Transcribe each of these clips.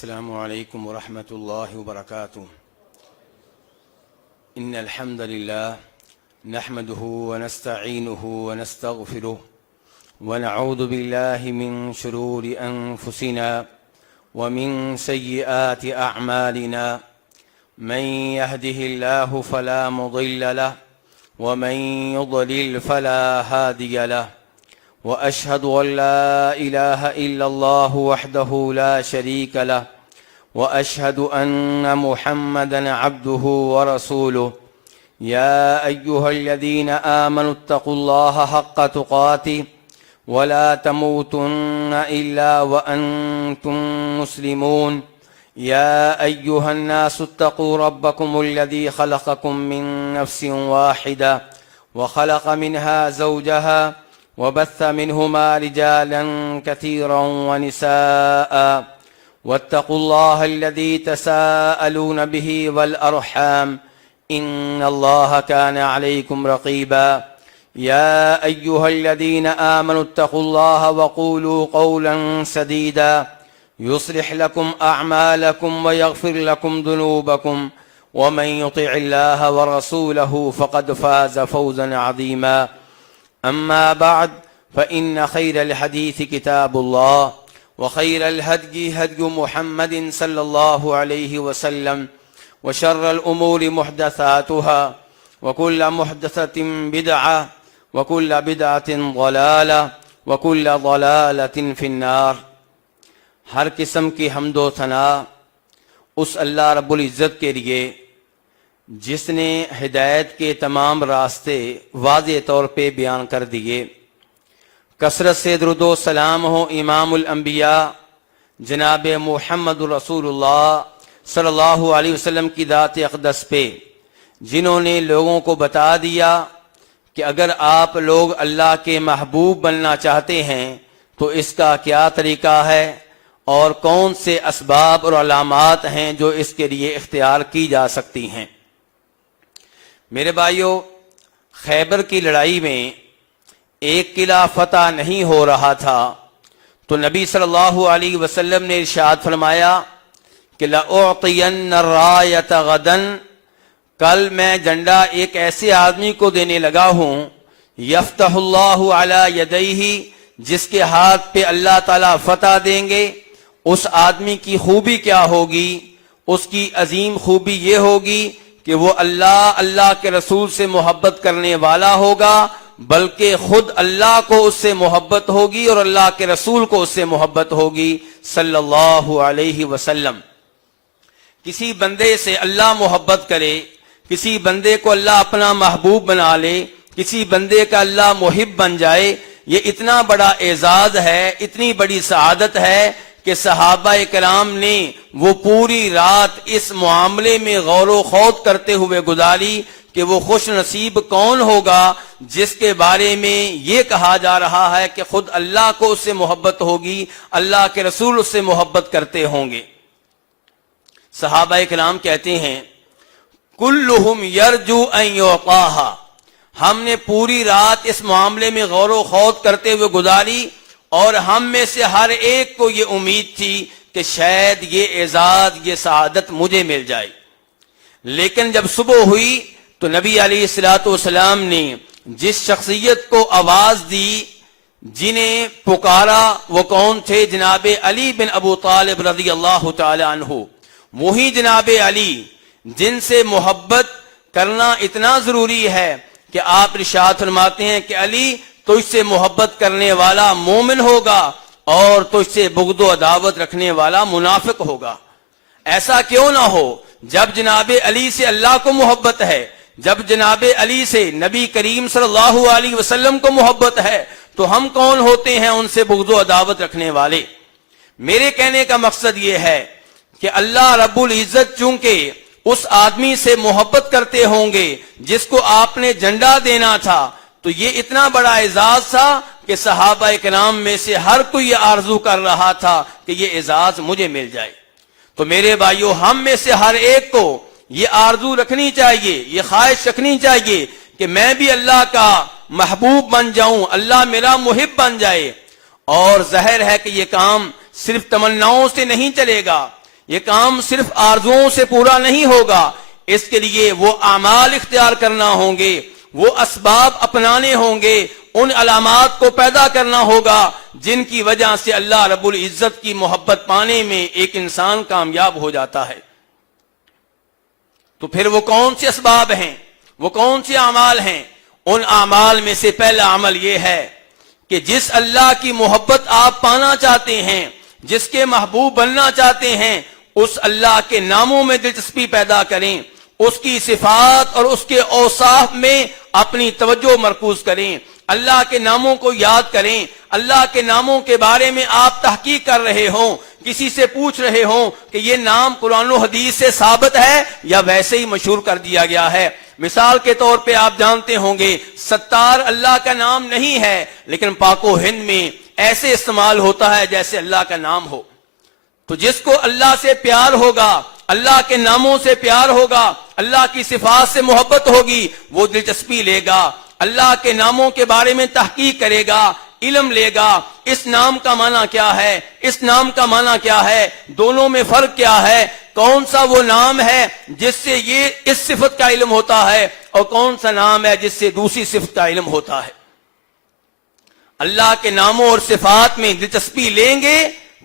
السلام عليكم ورحمة الله وبركاته. إن الحمد لله نحمده ونستعينه ونستغفره ونعوذ بالله من شرور أنفسنا ومن سيئات أعمالنا. من يهده الله فلا مضل له ومن يضلل فلا هادي له. وأشهد أن لا إله إلا الله وحده لا شريك له وأشهد أن محمدًا عبده ورسوله. يا أيها الذين آمنوا اتقوا الله حق تقاته ولا تموتن إلا وأنتم مسلمون. يا أيها الناس اتقوا ربكم الذي خلقكم من نفس واحدة وخلق منها زوجها وبث منهما رجالا كثيرا ونساء. واتقوا الله الذي تساءلون به والأرحام إن الله كان عليكم رقيبا. يا أيها الذين آمنوا اتقوا الله وقولوا قولا سديدا يصلح لكم أعمالكم ويغفر لكم ذنوبكم ومن يطع الله ورسوله فقد فاز فوزا عظيما. أما بعد فإن خير الحديث كتاب الله وخير الهدي هدي محمد صلى الله عليه وسلم وشر الأمور محدثاتها وكل محدثة بدعة وكل بدعة ضلالة وكل ضلالة في النار. ہر قسم کی حمد و ثنا اس اللہ رب العزت کے لیے جس نے ہدایت کے تمام راستے واضح طور پہ بیان کر دیے. کثرت سے درود و سلام ہو امام الانبیاء جناب محمد رسول اللہ صلی اللہ علیہ وسلم کی ذات اقدس پہ، جنہوں نے لوگوں کو بتا دیا کہ اگر آپ لوگ اللہ کے محبوب بننا چاہتے ہیں تو اس کا کیا طریقہ ہے اور کون سے اسباب اور علامات ہیں جو اس کے لیے اختیار کی جا سکتی ہیں. میرے بھائیو، خیبر کی لڑائی میں ایک قلعہ فتح نہیں ہو رہا تھا تو نبی صلی اللہ علیہ وسلم نے ارشاد فرمایا کہ لَأُعْطِيَنَّ الرَّایَةَ غَدًا، کل میں جھنڈا ایک ایسے آدمی کو دینے لگا ہوں یفتح اللہ علی یدیہ، جس کے ہاتھ پہ اللہ تعالیٰ فتح دیں گے. اس آدمی کی خوبی کیا ہوگی؟ اس کی عظیم خوبی یہ ہوگی کہ وہ اللہ کے رسول سے محبت کرنے والا ہوگا، بلکہ خود اللہ کو اس سے محبت ہوگی اور اللہ کے رسول کو اس سے محبت ہوگی صلی اللہ علیہ وسلم. کسی بندے سے اللہ محبت کرے، کسی بندے کو اللہ اپنا محبوب بنا لے، کسی بندے کا اللہ محب بن جائے، یہ اتنا بڑا اعزاز ہے، اتنی بڑی سعادت ہے کہ صحابہ کرام نے وہ پوری رات اس معاملے میں غور و خوض کرتے ہوئے گزاری کہ وہ خوش نصیب کون ہوگا جس کے بارے میں یہ کہا جا رہا ہے کہ خود اللہ کو اس سے محبت ہوگی، اللہ کے رسول اس سے محبت کرتے ہوں گے. صحابہ کرام کہتے ہیں کلہم یرجو ان یعطاہا، ہم نے پوری رات اس معاملے میں غور و خوض کرتے ہوئے گزاری اور ہم میں سے ہر ایک کو یہ امید تھی کہ شاید یہ اعزاز، یہ سعادت مجھے مل جائے. لیکن جب صبح ہوئی تو نبی علیہ الصلوۃ والسلام نے جس شخصیت کو آواز دی، جنہیں پکارا، وہ کون تھے؟ جناب علی بن ابو طالب رضی اللہ تعالی عنہ. وہی جناب علی جن سے محبت کرنا اتنا ضروری ہے کہ آپ ارشاد فرماتے ہیں کہ علی تجھ سے محبت کرنے والا مومن ہوگا اور تجھ سے بغض و عداوت رکھنے والا منافق ہوگا. ایسا کیوں نہ ہو؟ جب جناب علی سے اللہ کو محبت ہے، جب جناب علی سے نبی کریم صلی اللہ علیہ وسلم کو محبت ہے، تو ہم کون ہوتے ہیں ان سے بغض و عداوت رکھنے والے؟ میرے کہنے کا مقصد یہ ہے کہ اللہ رب العزت چونکہ اس آدمی سے محبت کرتے ہوں گے جس کو آپ نے جھنڈا دینا تھا، تو یہ اتنا بڑا اعزاز تھا کہ صحابہ کرام میں سے ہر کوئی یہ آرزو کر رہا تھا کہ یہ اعزاز مجھے مل جائے. تو میرے بھائیو، ہم میں سے ہر ایک کو یہ آرزو رکھنی چاہیے، یہ خواہش رکھنی چاہیے کہ میں بھی اللہ کا محبوب بن جاؤں، اللہ میرا محب بن جائے. اور ظاہر ہے کہ یہ کام صرف تمناؤں سے نہیں چلے گا، یہ کام صرف آرزوؤں سے پورا نہیں ہوگا، اس کے لیے وہ اعمال اختیار کرنا ہوں گے، وہ اسباب اپنانے ہوں گے، ان علامات کو پیدا کرنا ہوگا جن کی وجہ سے اللہ رب العزت کی محبت پانے میں ایک انسان کامیاب ہو جاتا ہے۔ تو پھر وہ کون سے اسباب ہیں، وہ کون سے اعمال ہیں؟ ان اعمال میں سے پہلا عمل یہ ہے کہ جس اللہ کی محبت آپ پانا چاہتے ہیں، جس کے محبوب بننا چاہتے ہیں، اس اللہ کے ناموں میں دلچسپی پیدا کریں، اس کی صفات اور اس کے اوصاف میں اپنی توجہ مرکوز کریں، اللہ کے ناموں کو یاد کریں، اللہ کے ناموں کے بارے میں آپ تحقیق کر رہے ہوں، کسی سے پوچھ رہے ہوں کہ یہ نام قرآن و حدیث سے ثابت ہے یا ویسے ہی مشہور کر دیا گیا ہے۔ مثال کے طور پہ آپ جانتے ہوں گے ستار اللہ کا نام نہیں ہے، لیکن پاک و ہند میں ایسے استعمال ہوتا ہے جیسے اللہ کا نام ہو۔ تو جس کو اللہ سے پیار ہوگا، اللہ کے ناموں سے پیار ہوگا، اللہ کی صفات سے محبت ہوگی، وہ دلچسپی لے گا، اللہ کے ناموں کے بارے میں تحقیق کرے گا، علم لے گا، اس نام کا معنی کیا ہے، اس نام کا معنی کیا ہے، دونوں میں فرق کیا ہے، کون سا وہ نام ہے جس سے یہ اس صفت کا علم ہوتا ہے اور کون سا نام ہے جس سے دوسری صفت کا علم ہوتا ہے۔ اللہ کے ناموں اور صفات میں دلچسپی لیں گے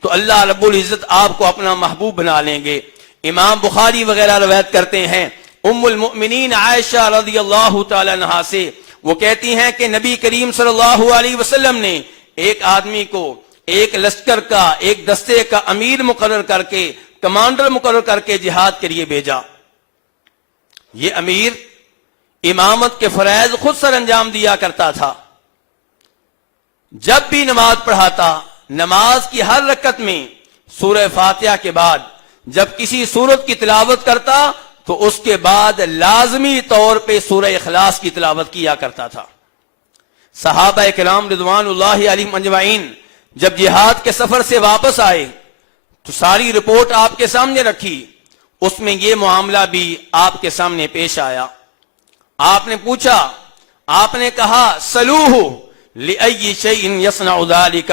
تو اللہ رب العزت آپ کو اپنا محبوب بنا لیں گے۔ امام بخاری وغیرہ روایت کرتے ہیں ام المؤمنین عائشہ رضی اللہ تعالی عنہا سے، وہ کہتی ہیں کہ نبی کریم صلی اللہ علیہ وسلم نے ایک آدمی کو ایک لشکر کا، ایک دستے کا امیر مقرر کر کے، کمانڈر مقرر کر کے جہاد کے لیے بھیجا۔ یہ امیر امامت کے فرائض خود سر انجام دیا کرتا تھا۔ جب بھی نماز پڑھاتا، نماز کی ہر رکعت میں سورہ فاتحہ کے بعد جب کسی سورت کی تلاوت کرتا تو اس کے بعد لازمی طور پہ سورہ اخلاص کی تلاوت کیا کرتا تھا۔ صحابہ کرام رضوان اللہ علیہم اجمعین جب جہاد کے سفر سے واپس آئے تو ساری رپورٹ آپ کے سامنے رکھی، اس میں یہ معاملہ بھی آپ کے سامنے پیش آیا۔ آپ نے پوچھا، آپ نے کہا سلوہ لأی شیء یصنع ذلک،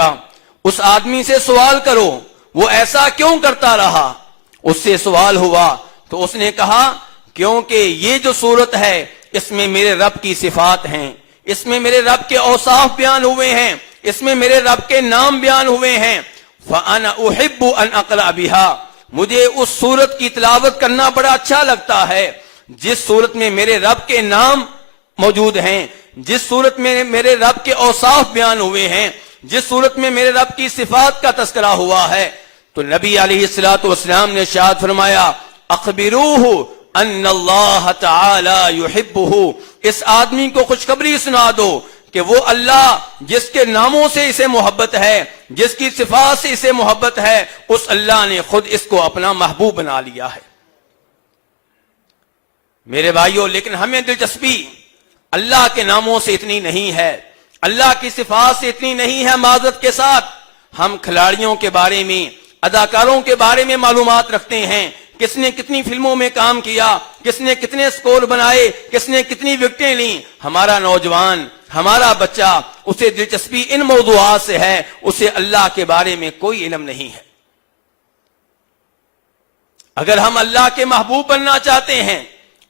اس آدمی سے سوال کرو وہ ایسا کیوں کرتا رہا۔ اس سے سوال ہوا تو اس نے کہا کیونکہ یہ جو صورت ہے اس میں میرے رب کی صفات ہیں، اس میں میرے رب کے اوصاف بیان ہوئے ہیں، اس میں میرے رب کے نام بیان ہوئے ہیں۔ فَأَنَا أُحِبُّ أَنْ أَقْرَأَ بِهَا، مجھے اس صورت کی تلاوت کرنا بڑا اچھا لگتا ہے جس صورت میں میرے رب کے نام موجود ہیں، جس صورت میں میرے رب کے اوصاف بیان ہوئے ہیں، جس صورت میں میرے رب کی صفات کا تذکرہ ہوا ہے۔ تو نبی علیہ الصلوۃ والسلام نے ارشاد فرمایا اخبروہ ان اللہ تعالی یحبہ، اس آدمی کو خوشخبری سنا دو کہ وہ اللہ جس کے ناموں سے اسے محبت ہے، جس کی صفات سے اسے محبت ہے، اس اللہ نے خود اس کو اپنا محبوب بنا لیا ہے۔ میرے بھائیوں، لیکن ہمیں دلچسپی اللہ کے ناموں سے اتنی نہیں ہے، اللہ کی صفات سے اتنی نہیں ہے۔ معذرت کے ساتھ ہم کھلاڑیوں کے بارے میں، اداکاروں کے بارے میں معلومات رکھتے ہیں، کس نے کتنی فلموں میں کام کیا، کس نے کتنے سکور بنائے، کس نے کتنی وکٹیں لیں۔ ہمارا نوجوان، ہمارا بچہ، اسے دلچسپی ان موضوعات سے ہے، اسے اللہ کے بارے میں کوئی علم نہیں ہے۔ اگر ہم اللہ کے محبوب بننا چاہتے ہیں،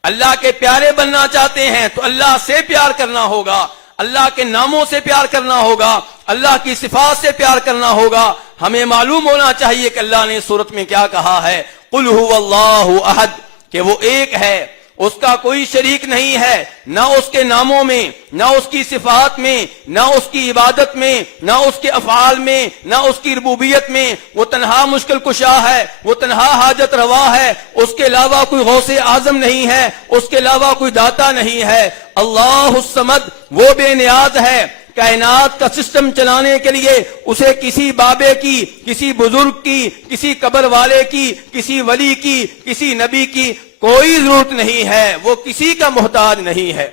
اللہ کے پیارے بننا چاہتے ہیں تو اللہ سے پیار کرنا ہوگا، اللہ کے ناموں سے پیار کرنا ہوگا، اللہ کی صفات سے پیار کرنا ہوگا۔ ہمیں معلوم ہونا چاہیے کہ اللہ نے سورت میں کیا کہا ہے، قل هو اللہ احد، کہ وہ ایک ہے، اس کا کوئی شریک نہیں ہے، نہ اس کے ناموں میں، نہ اس کی صفات میں، نہ اس کی عبادت میں، نہ اس کے افعال میں، نہ اس کی ربوبیت میں۔ وہ تنہا مشکل کشا ہے، وہ تنہا حاجت روا ہے، اس کے علاوہ کوئی غوث اعظم نہیں ہے، اس کے علاوہ کوئی داتا نہیں ہے۔ اللہ الصمد، وہ بے نیاز ہے، کائنات کا سسٹم چلانے کے لیے اسے کسی بابے کی، کسی بزرگ کی، کسی قبر والے کی، کسی ولی کی، کسی نبی کی کوئی ضرورت نہیں ہے، وہ کسی کا محتاج نہیں ہے۔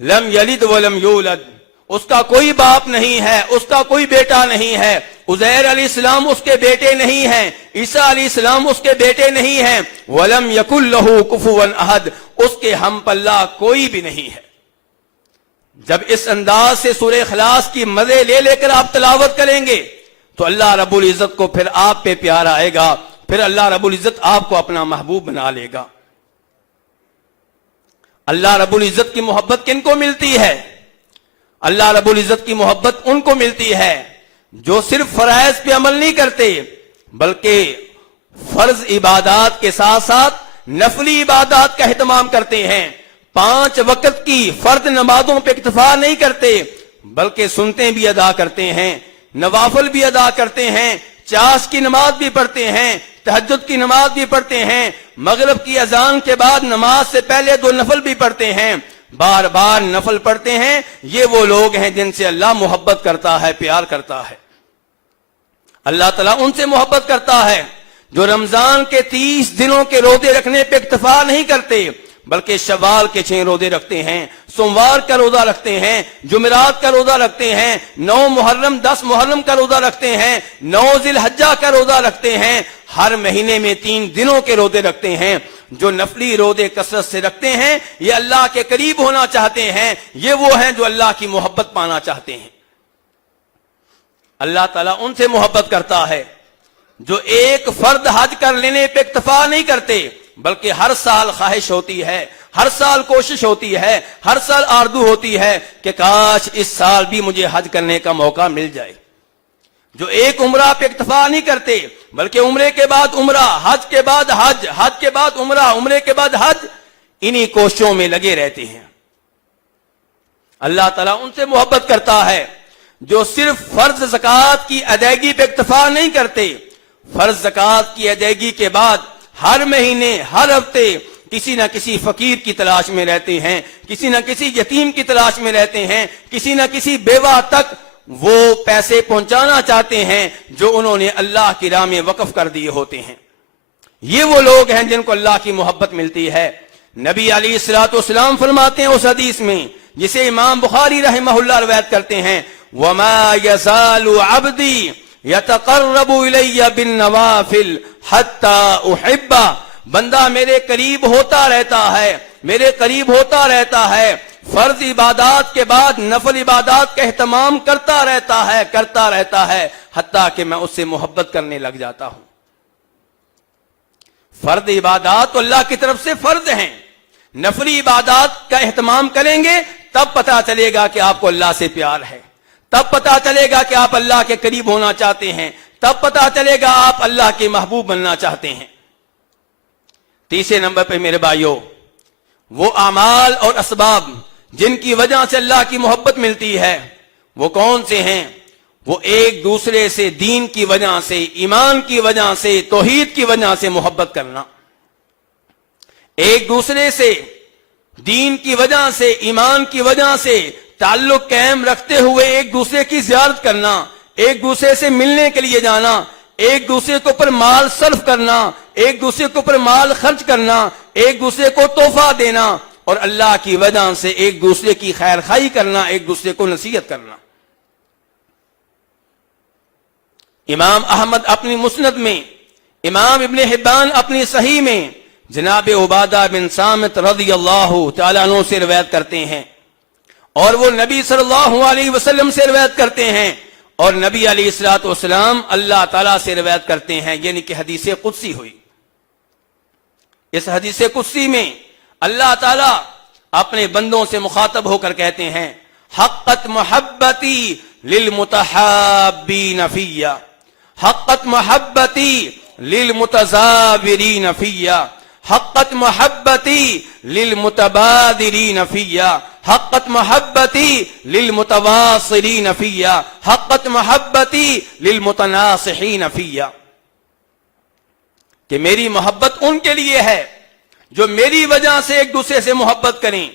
لم یلد ولم یولد، اس کا کوئی باپ نہیں ہے، اس کا کوئی بیٹا نہیں ہے۔ عزیر علیہ السلام اس کے بیٹے نہیں ہیں، عیسیٰ علیہ السلام اس کے بیٹے نہیں ہیں۔ ولم یکن لہ کفوا احد، اس کے ہم پلہ کوئی بھی نہیں ہے۔ جب اس انداز سے سورہ اخلاص کی مزے لے لے کر آپ تلاوت کریں گے تو اللہ رب العزت کو پھر آپ پہ پیار آئے گا، پھر اللہ رب العزت آپ کو اپنا محبوب بنا لے گا۔ اللہ رب العزت کی محبت کن کو ملتی ہے؟ اللہ رب العزت کی محبت ان کو ملتی ہے جو صرف فرائض پہ عمل نہیں کرتے بلکہ فرض عبادات کے ساتھ ساتھ نفلی عبادات کا اہتمام کرتے ہیں، 5 وقت کی فرض نمازوں پہ اکتفا نہیں کرتے بلکہ سنتیں بھی ادا کرتے ہیں، نوافل بھی ادا کرتے ہیں، چاش کی نماز بھی پڑھتے ہیں، تہجد کی نماز بھی پڑھتے ہیں، مغرب کی اذان کے بعد نماز سے پہلے 2 نفل بھی پڑھتے ہیں، بار بار نفل پڑھتے ہیں۔ یہ وہ لوگ ہیں جن سے اللہ محبت کرتا ہے، پیار کرتا ہے۔ اللہ تعالیٰ ان سے محبت کرتا ہے جو رمضان کے 30 دنوں کے روزے رکھنے پہ اکتفا نہیں کرتے بلکہ شوال کے 6 روزے رکھتے ہیں، سوموار کا روزہ رکھتے ہیں، جمعرات کا روزہ رکھتے ہیں، 9 محرم 10 محرم کا روزہ رکھتے ہیں، 9 ذی الحجہ کا روزہ رکھتے ہیں، ہر مہینے میں 3 دنوں کے روزے رکھتے ہیں۔ جو نفلی روزے کثرت سے رکھتے ہیں یہ اللہ کے قریب ہونا چاہتے ہیں، یہ وہ ہیں جو اللہ کی محبت پانا چاہتے ہیں۔ اللہ تعالیٰ ان سے محبت کرتا ہے جو ایک فرد حج کر لینے پہ اکتفا نہیں کرتے بلکہ ہر سال خواہش ہوتی ہے، ہر سال کوشش ہوتی ہے، ہر سال آرزو ہوتی ہے کہ کاش اس سال بھی مجھے حج کرنے کا موقع مل جائے۔ جو ایک عمرہ پہ اکتفا نہیں کرتے بلکہ عمرے کے بعد عمرہ، حج کے بعد حج، حج کے بعد عمرہ، عمرے کے بعد حج، انہی کوششوں میں لگے رہتے ہیں۔ اللہ تعالیٰ ان سے محبت کرتا ہے جو صرف فرض زکوٰۃ کی ادائیگی پہ اکتفا نہیں کرتے، فرض زکوٰۃ کی ادائیگی کے بعد ہر مہینے ہر ہفتے کسی نہ کسی فقیر کی تلاش میں رہتے ہیں، کسی نہ کسی یتیم کی تلاش میں رہتے ہیں، کسی نہ کسی بیوہ تک وہ پیسے پہنچانا چاہتے ہیں جو انہوں نے اللہ کی راہ میں وقف کر دیے ہوتے ہیں۔ یہ وہ لوگ ہیں جن کو اللہ کی محبت ملتی ہے۔ نبی علیہ الصلوۃ والسلام فرماتے ہیں اس حدیث میں جسے امام بخاری رحمہ اللہ روایت کرتے ہیں، وَمَا يَزَالُ عَبْدِي يَتَقَرَّبُ إِلَيَّ بِالنَّوَافِلِ حَتَّى أُحِبَّهُ، بندہ میرے قریب ہوتا رہتا ہے، میرے قریب ہوتا رہتا ہے، فرض عبادات کے بعد نفل عبادات کا اہتمام کرتا رہتا ہے حتیٰ کہ میں اس سے محبت کرنے لگ جاتا ہوں۔ فرض عبادات تو اللہ کی طرف سے فرض ہیں، نفلی عبادات کا اہتمام کریں گے تب پتہ چلے گا کہ آپ کو اللہ سے پیار ہے، تب پتہ چلے گا کہ آپ اللہ کے قریب ہونا چاہتے ہیں، تب پتہ چلے گا آپ اللہ کے محبوب بننا چاہتے ہیں۔ تیسرے نمبر پہ میرے بھائیوں، وہ اعمال اور اسباب جن کی وجہ سے اللہ کی محبت ملتی ہے وہ کون سے ہیں؟ وہ ایک دوسرے سے دین کی وجہ سے، ایمان کی وجہ سے، توحید کی وجہ سے محبت کرنا، ایک دوسرے سے دین کی وجہ سے، ایمان کی وجہ سے تعلق قائم رکھتے ہوئے ایک دوسرے کی زیارت کرنا، ایک دوسرے سے ملنے کے لیے جانا، ایک دوسرے کے اوپر مال صرف کرنا، ایک دوسرے کے اوپر مال خرچ کرنا، ایک دوسرے کو تحفہ دینا اور اللہ کی وجہ سے ایک دوسرے کی خیر خواہی کرنا، ایک دوسرے کو نصیحت کرنا۔ امام احمد اپنی مسند میں، امام ابن حبان اپنی صحیح میں جناب عبادہ بن صامت رضی اللہ تعالیٰ عنہ سے روایت کرتے ہیں اور وہ نبی صلی اللہ علیہ وسلم سے روایت کرتے ہیں اور نبی علیہ الصلوۃ والسلام اللہ تعالیٰ سے روایت کرتے ہیں، یعنی کہ حدیث قدسی ہوئی۔ اس حدیث قدسی میں اللہ تعالیٰ اپنے بندوں سے مخاطب ہو کر کہتے ہیں، حقت محبتی للمتحابین فیہ، حقت محبتی للمتزاورین فیہ، حقت محبتی للمتبادرین فیہ، حقت محبتی للمتواصلین فیہ، حقت محبتی للمتناصحین فیہ، کہ میری محبت ان کے لیے ہے جو میری وجہ سے ایک دوسرے سے محبت کریں۔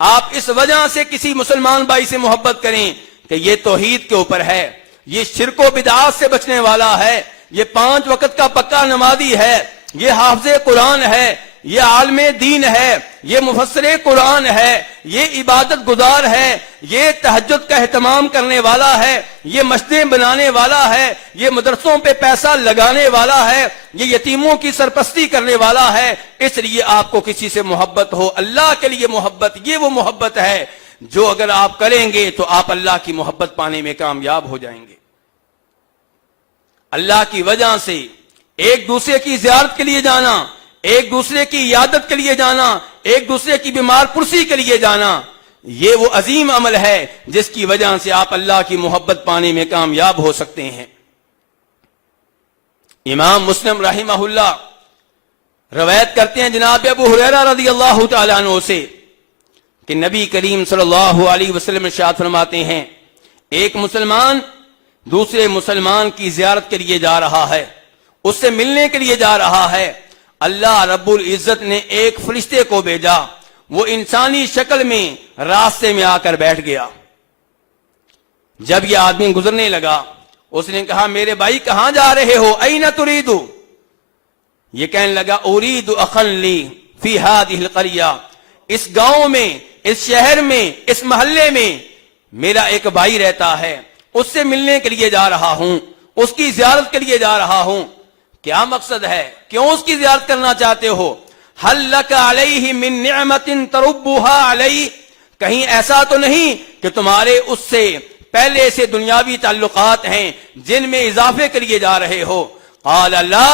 آپ اس وجہ سے کسی مسلمان بھائی سے محبت کریں کہ یہ توحید کے اوپر ہے، یہ شرک و بدعات سے بچنے والا ہے، یہ 5 وقت کا پکا نمازی ہے، یہ حافظ قرآن ہے، یہ عالم دین ہے، یہ مفسر قرآن ہے، یہ عبادت گزار ہے، یہ تہجد کا اہتمام کرنے والا ہے، یہ مسجدیں بنانے والا ہے، یہ مدرسوں پہ پیسہ لگانے والا ہے، یہ یتیموں کی سرپرستی کرنے والا ہے۔ اس لیے آپ کو کسی سے محبت ہو، اللہ کے لیے محبت، یہ وہ محبت ہے جو اگر آپ کریں گے تو آپ اللہ کی محبت پانے میں کامیاب ہو جائیں گے۔ اللہ کی وجہ سے ایک دوسرے کی زیارت کے لیے جانا، ایک دوسرے کی عیادت کے لیے جانا، ایک دوسرے کی بیمار پرسی کے لیے جانا، یہ وہ عظیم عمل ہے جس کی وجہ سے آپ اللہ کی محبت پانے میں کامیاب ہو سکتے ہیں۔ امام مسلم رحمہ اللہ روایت کرتے ہیں جناب ابو ہریرہ رضی اللہ تعالیٰ عنہ سے کہ نبی کریم صلی اللہ علیہ وسلم ارشاد فرماتے ہیں، ایک مسلمان دوسرے مسلمان کی زیارت کے لیے جا رہا ہے، اس سے ملنے کے لیے جا رہا ہے، اللہ رب العزت نے ایک فرشتے کو بھیجا، وہ انسانی شکل میں راستے میں آ کر بیٹھ گیا۔ جب یہ آدمی گزرنے لگا، اس نے کہا میرے بھائی کہاں جا رہے ہو؟ این ترید؟ یہ کہنے لگا ارید اخا لی فی ہذہ القریہ، اس گاؤں میں، اس شہر میں، اس محلے میں میرا ایک بھائی رہتا ہے، اس سے ملنے کے لیے جا رہا ہوں، اس کی زیارت کے لیے جا رہا ہوں۔ کیا مقصد ہے؟ کیوں اس کی زیارت کرنا چاہتے ہو؟ حل لک علیہ من نعمت تربها علیہ، کہیں ایسا تو نہیں کہ تمہارے اس سے پہلے سے دنیاوی تعلقات ہیں جن میں اضافے کے لیے جا رہے ہو؟ قال لا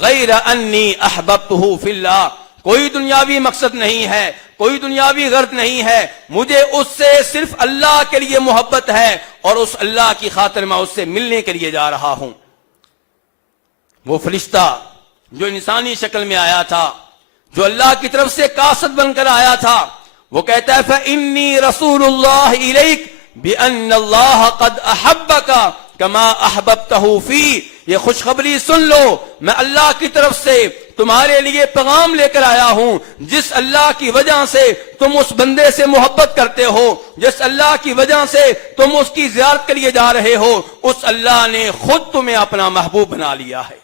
غیر انی احببتہ فی اللہ، کوئی دنیاوی مقصد نہیں ہے، کوئی دنیاوی غرض نہیں ہے، مجھے اس سے صرف اللہ کے لیے محبت ہے اور اس اللہ کی خاطر میں اس سے ملنے کے لیے جا رہا ہوں۔ وہ فرشتہ جو انسانی شکل میں آیا تھا، جو اللہ کی طرف سے قاصد بن کر آیا تھا، وہ کہتا ہے فَإِنِّي رَسُولُ اللَّهِ إِلَيْكَ بِأَنَّ اللَّهَ قَدْ أَحَبَّكَ كَمَا أَحْبَبْتَهُ فِي، یہ خوشخبری سن لو، میں اللہ کی طرف سے تمہارے لیے پیغام لے کر آیا ہوں، جس اللہ کی وجہ سے تم اس بندے سے محبت کرتے ہو، جس اللہ کی وجہ سے تم اس کی زیارت کے لیے جا رہے ہو، اس اللہ نے خود تمہیں اپنا محبوب بنا لیا ہے۔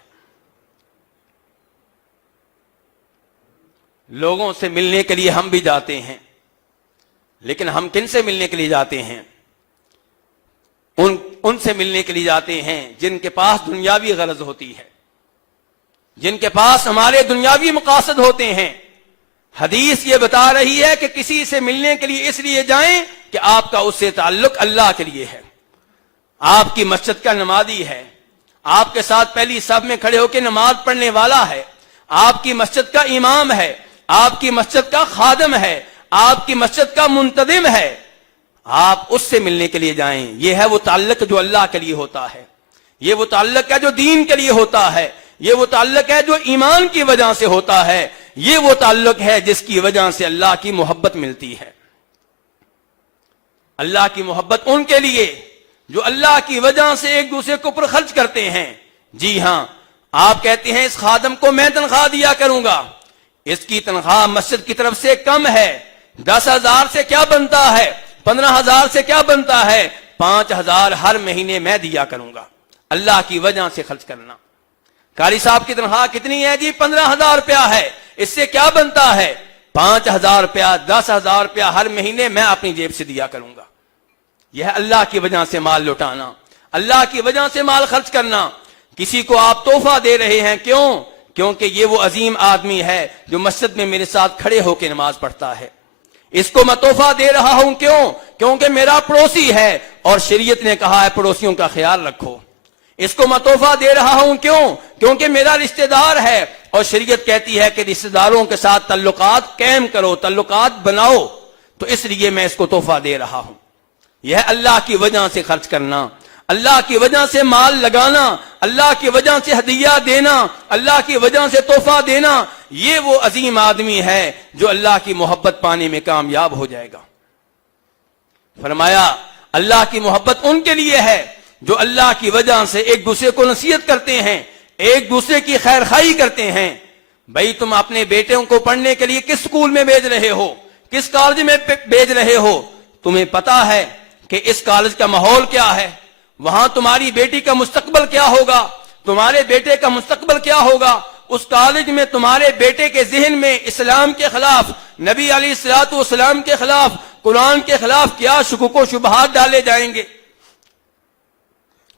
لوگوں سے ملنے کے لیے ہم بھی جاتے ہیں، لیکن ہم کن سے ملنے کے لیے جاتے ہیں؟ ان سے ملنے کے لیے جاتے ہیں جن کے پاس دنیاوی غرض ہوتی ہے، جن کے پاس ہمارے دنیاوی مقاصد ہوتے ہیں۔ حدیث یہ بتا رہی ہے کہ کسی سے ملنے کے لیے اس لیے جائیں کہ آپ کا اس سے تعلق اللہ کے لیے ہے، آپ کی مسجد کا نمازی ہے، آپ کے ساتھ پہلی صف میں کھڑے ہو کے نماز پڑھنے والا ہے، آپ کی مسجد کا امام ہے، آپ کی مسجد کا خادم ہے، آپ کی مسجد کا منتظم ہے، آپ اس سے ملنے کے لیے جائیں۔ یہ ہے وہ تعلق جو اللہ کے لیے ہوتا ہے، یہ وہ تعلق ہے جو دین کے لیے ہوتا ہے، یہ وہ تعلق ہے جو ایمان کی وجہ سے ہوتا ہے، یہ وہ تعلق ہے جس کی وجہ سے اللہ کی محبت ملتی ہے۔ اللہ کی محبت ان کے لیے جو اللہ کی وجہ سے ایک دوسرے کے اوپر خرچ کرتے ہیں۔ جی ہاں، آپ کہتے ہیں اس خادم کو میں تنخواہ دیا کروں گا، اس کی تنخواہ مسجد کی طرف سے کم ہے، 10,000 سے کیا بنتا ہے، 15,000 سے کیا بنتا ہے، 5,000 ہر مہینے میں دیا کروں گا۔ اللہ کی وجہ سے خرچ کرنا۔ قاری صاحب کی تنخواہ کتنی ہے؟ جی 15,000 روپیہ ہے، اس سے کیا بنتا ہے، 5,000 روپیہ، 10,000 روپیہ ہر مہینے میں اپنی جیب سے دیا کروں گا۔ یہ ہے اللہ کی وجہ سے مال لوٹانا، اللہ کی وجہ سے مال خرچ کرنا۔ کسی کو آپ تحفہ دے رہے ہیں، کیوں؟ کیونکہ یہ وہ عظیم آدمی ہے جو مسجد میں میرے ساتھ کھڑے ہو کے نماز پڑھتا ہے۔ اس کو میں تحفہ دے رہا ہوں، کیوں؟ کیونکہ میرا پڑوسی ہے اور شریعت نے کہا ہے پڑوسیوں کا خیال رکھو۔ اس کو میں تحفہ دے رہا ہوں، کیوں؟ کیونکہ میرا رشتہ دار ہے اور شریعت کہتی ہے کہ رشتہ داروں کے ساتھ تعلقات قائم کرو، تعلقات بناؤ، تو اس لیے میں اس کو تحفہ دے رہا ہوں۔ یہ ہے اللہ کی وجہ سے خرچ کرنا، اللہ کی وجہ سے مال لگانا، اللہ کی وجہ سے ہدیہ دینا، اللہ کی وجہ سے تحفہ دینا۔ یہ وہ عظیم آدمی ہے جو اللہ کی محبت پانے میں کامیاب ہو جائے گا۔ فرمایا اللہ کی محبت ان کے لیے ہے جو اللہ کی وجہ سے ایک دوسرے کو نصیحت کرتے ہیں، ایک دوسرے کی خیر خواہی کرتے ہیں۔ بھائی تم اپنے بیٹوں کو پڑھنے کے لیے کس سکول میں بھیج رہے ہو، کس کالج میں بھیج رہے ہو؟ تمہیں پتا ہے کہ اس کالج کا ماحول کیا ہے، وہاں تمہاری بیٹی کا مستقبل کیا ہوگا، تمہارے بیٹے کا مستقبل کیا ہوگا؟ اس کالج میں تمہارے بیٹے کے ذہن میں اسلام کے خلاف، نبی علیہ الصلوۃ والسلام کے خلاف، قرآن کے خلاف کیا شکوک و شبہات ڈالے جائیں گے؟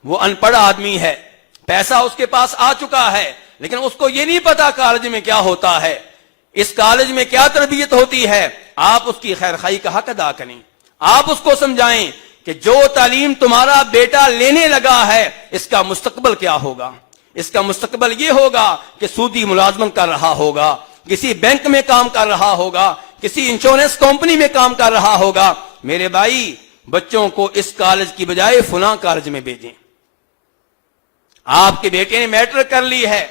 وہ ان پڑھ آدمی ہے، پیسہ اس کے پاس آ چکا ہے، لیکن اس کو یہ نہیں پتا کالج میں کیا ہوتا ہے، اس کالج میں کیا تربیت ہوتی ہے۔ آپ اس کی خیرخواہی کا حق ادا کریں، آپ اس کو سمجھائیں کہ جو تعلیم تمہارا بیٹا لینے لگا ہے اس کا مستقبل کیا ہوگا، اس کا مستقبل یہ ہوگا کہ سودی ملازمت کر رہا ہوگا، کسی بینک میں کام کر رہا ہوگا، کسی انشورنس کمپنی میں کام کر رہا ہوگا۔ میرے بھائی، بچوں کو اس کالج کی بجائے فلاں کالج میں بھیجیں۔ آپ کے بیٹے نے میٹرک کر لی ہے،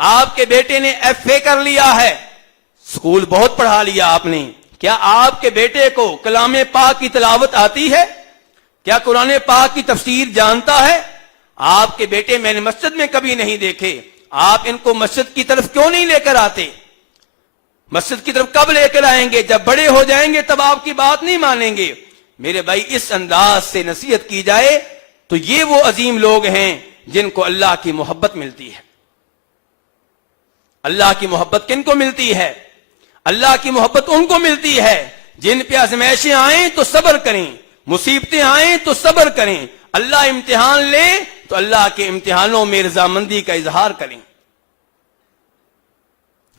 آپ کے بیٹے نے ایف اے کر لیا ہے، اسکول بہت پڑھا لیا آپ نے، کیا آپ کے بیٹے کو کلام پاک کی تلاوت آتی ہے؟ کیا قرآن پاک کی تفسیر جانتا ہے؟ آپ کے بیٹے میں نے مسجد میں کبھی نہیں دیکھے، آپ ان کو مسجد کی طرف کیوں نہیں لے کر آتے؟ مسجد کی طرف کب لے کر آئیں گے؟ جب بڑے ہو جائیں گے تب آپ کی بات نہیں مانیں گے۔ میرے بھائی، اس انداز سے نصیحت کی جائے تو یہ وہ عظیم لوگ ہیں جن کو اللہ کی محبت ملتی ہے۔ اللہ کی محبت کن کو ملتی ہے؟ اللہ کی محبت ان کو ملتی ہے جن پہ آزمائشیں آئیں تو صبر کریں، مصیبتیں آئیں تو صبر کریں، اللہ امتحان لے تو اللہ کے امتحانوں میں رضامندی کا اظہار کریں۔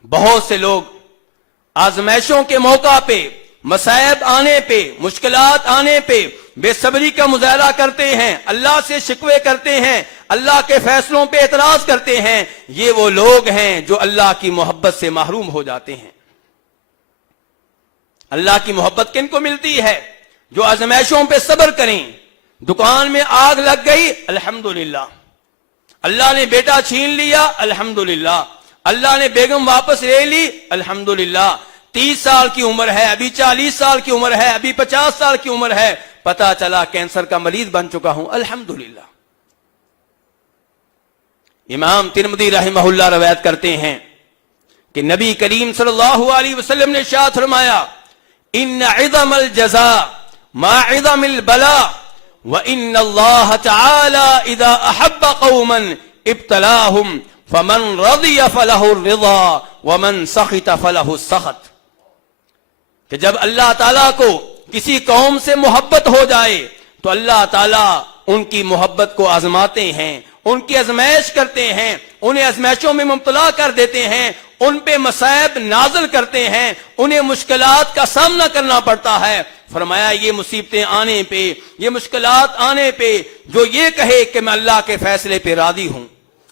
بہت سے لوگ آزمائشوں کے موقع پہ، مصائب آنے پہ، مشکلات آنے پہ بے صبری کا مظاہرہ کرتے ہیں، اللہ سے شکوے کرتے ہیں، اللہ کے فیصلوں پہ اعتراض کرتے ہیں۔ یہ وہ لوگ ہیں جو اللہ کی محبت سے محروم ہو جاتے ہیں۔ اللہ کی محبت کن کو ملتی ہے؟ جو آزمائشوں پہ صبر کریں۔ دکان میں آگ لگ گئی، الحمدللہ۔ اللہ نے بیٹا چھین لیا، الحمدللہ۔ اللہ نے بیگم واپس لے لی، الحمدللہ۔ 30 سال کی عمر ہے، ابھی 40 سال کی عمر ہے، ابھی 50 سال کی عمر ہے، پتا چلا کینسر کا مریض بن چکا ہوں، الحمدللہ۔ امام ترمذی رحمہ اللہ روایت کرتے ہیں کہ نبی کریم صلی اللہ علیہ وسلم نے ارشاد فرمایا، ان عظم الجزاء ما عظم البلاء وان اللہ تعالی اذا احب قوما ابتلاهم فمن رضی فلہ الرضا ومن سخط فلہ السخط۔ کہ جب اللہ تعالیٰ کو کسی قوم سے محبت ہو جائے تو اللہ تعالیٰ ان کی محبت کو آزماتے ہیں، ان کی آزمائش کرتے ہیں، انہیں آزمائشوں میں مبتلا کر دیتے ہیں، ان پہ مصائب نازل کرتے ہیں، انہیں مشکلات کا سامنا کرنا پڑتا ہے۔ فرمایا یہ مصیبتیں آنے پہ، یہ مشکلات آنے پہ جو یہ کہے کہ میں اللہ کے فیصلے پہ راضی ہوں،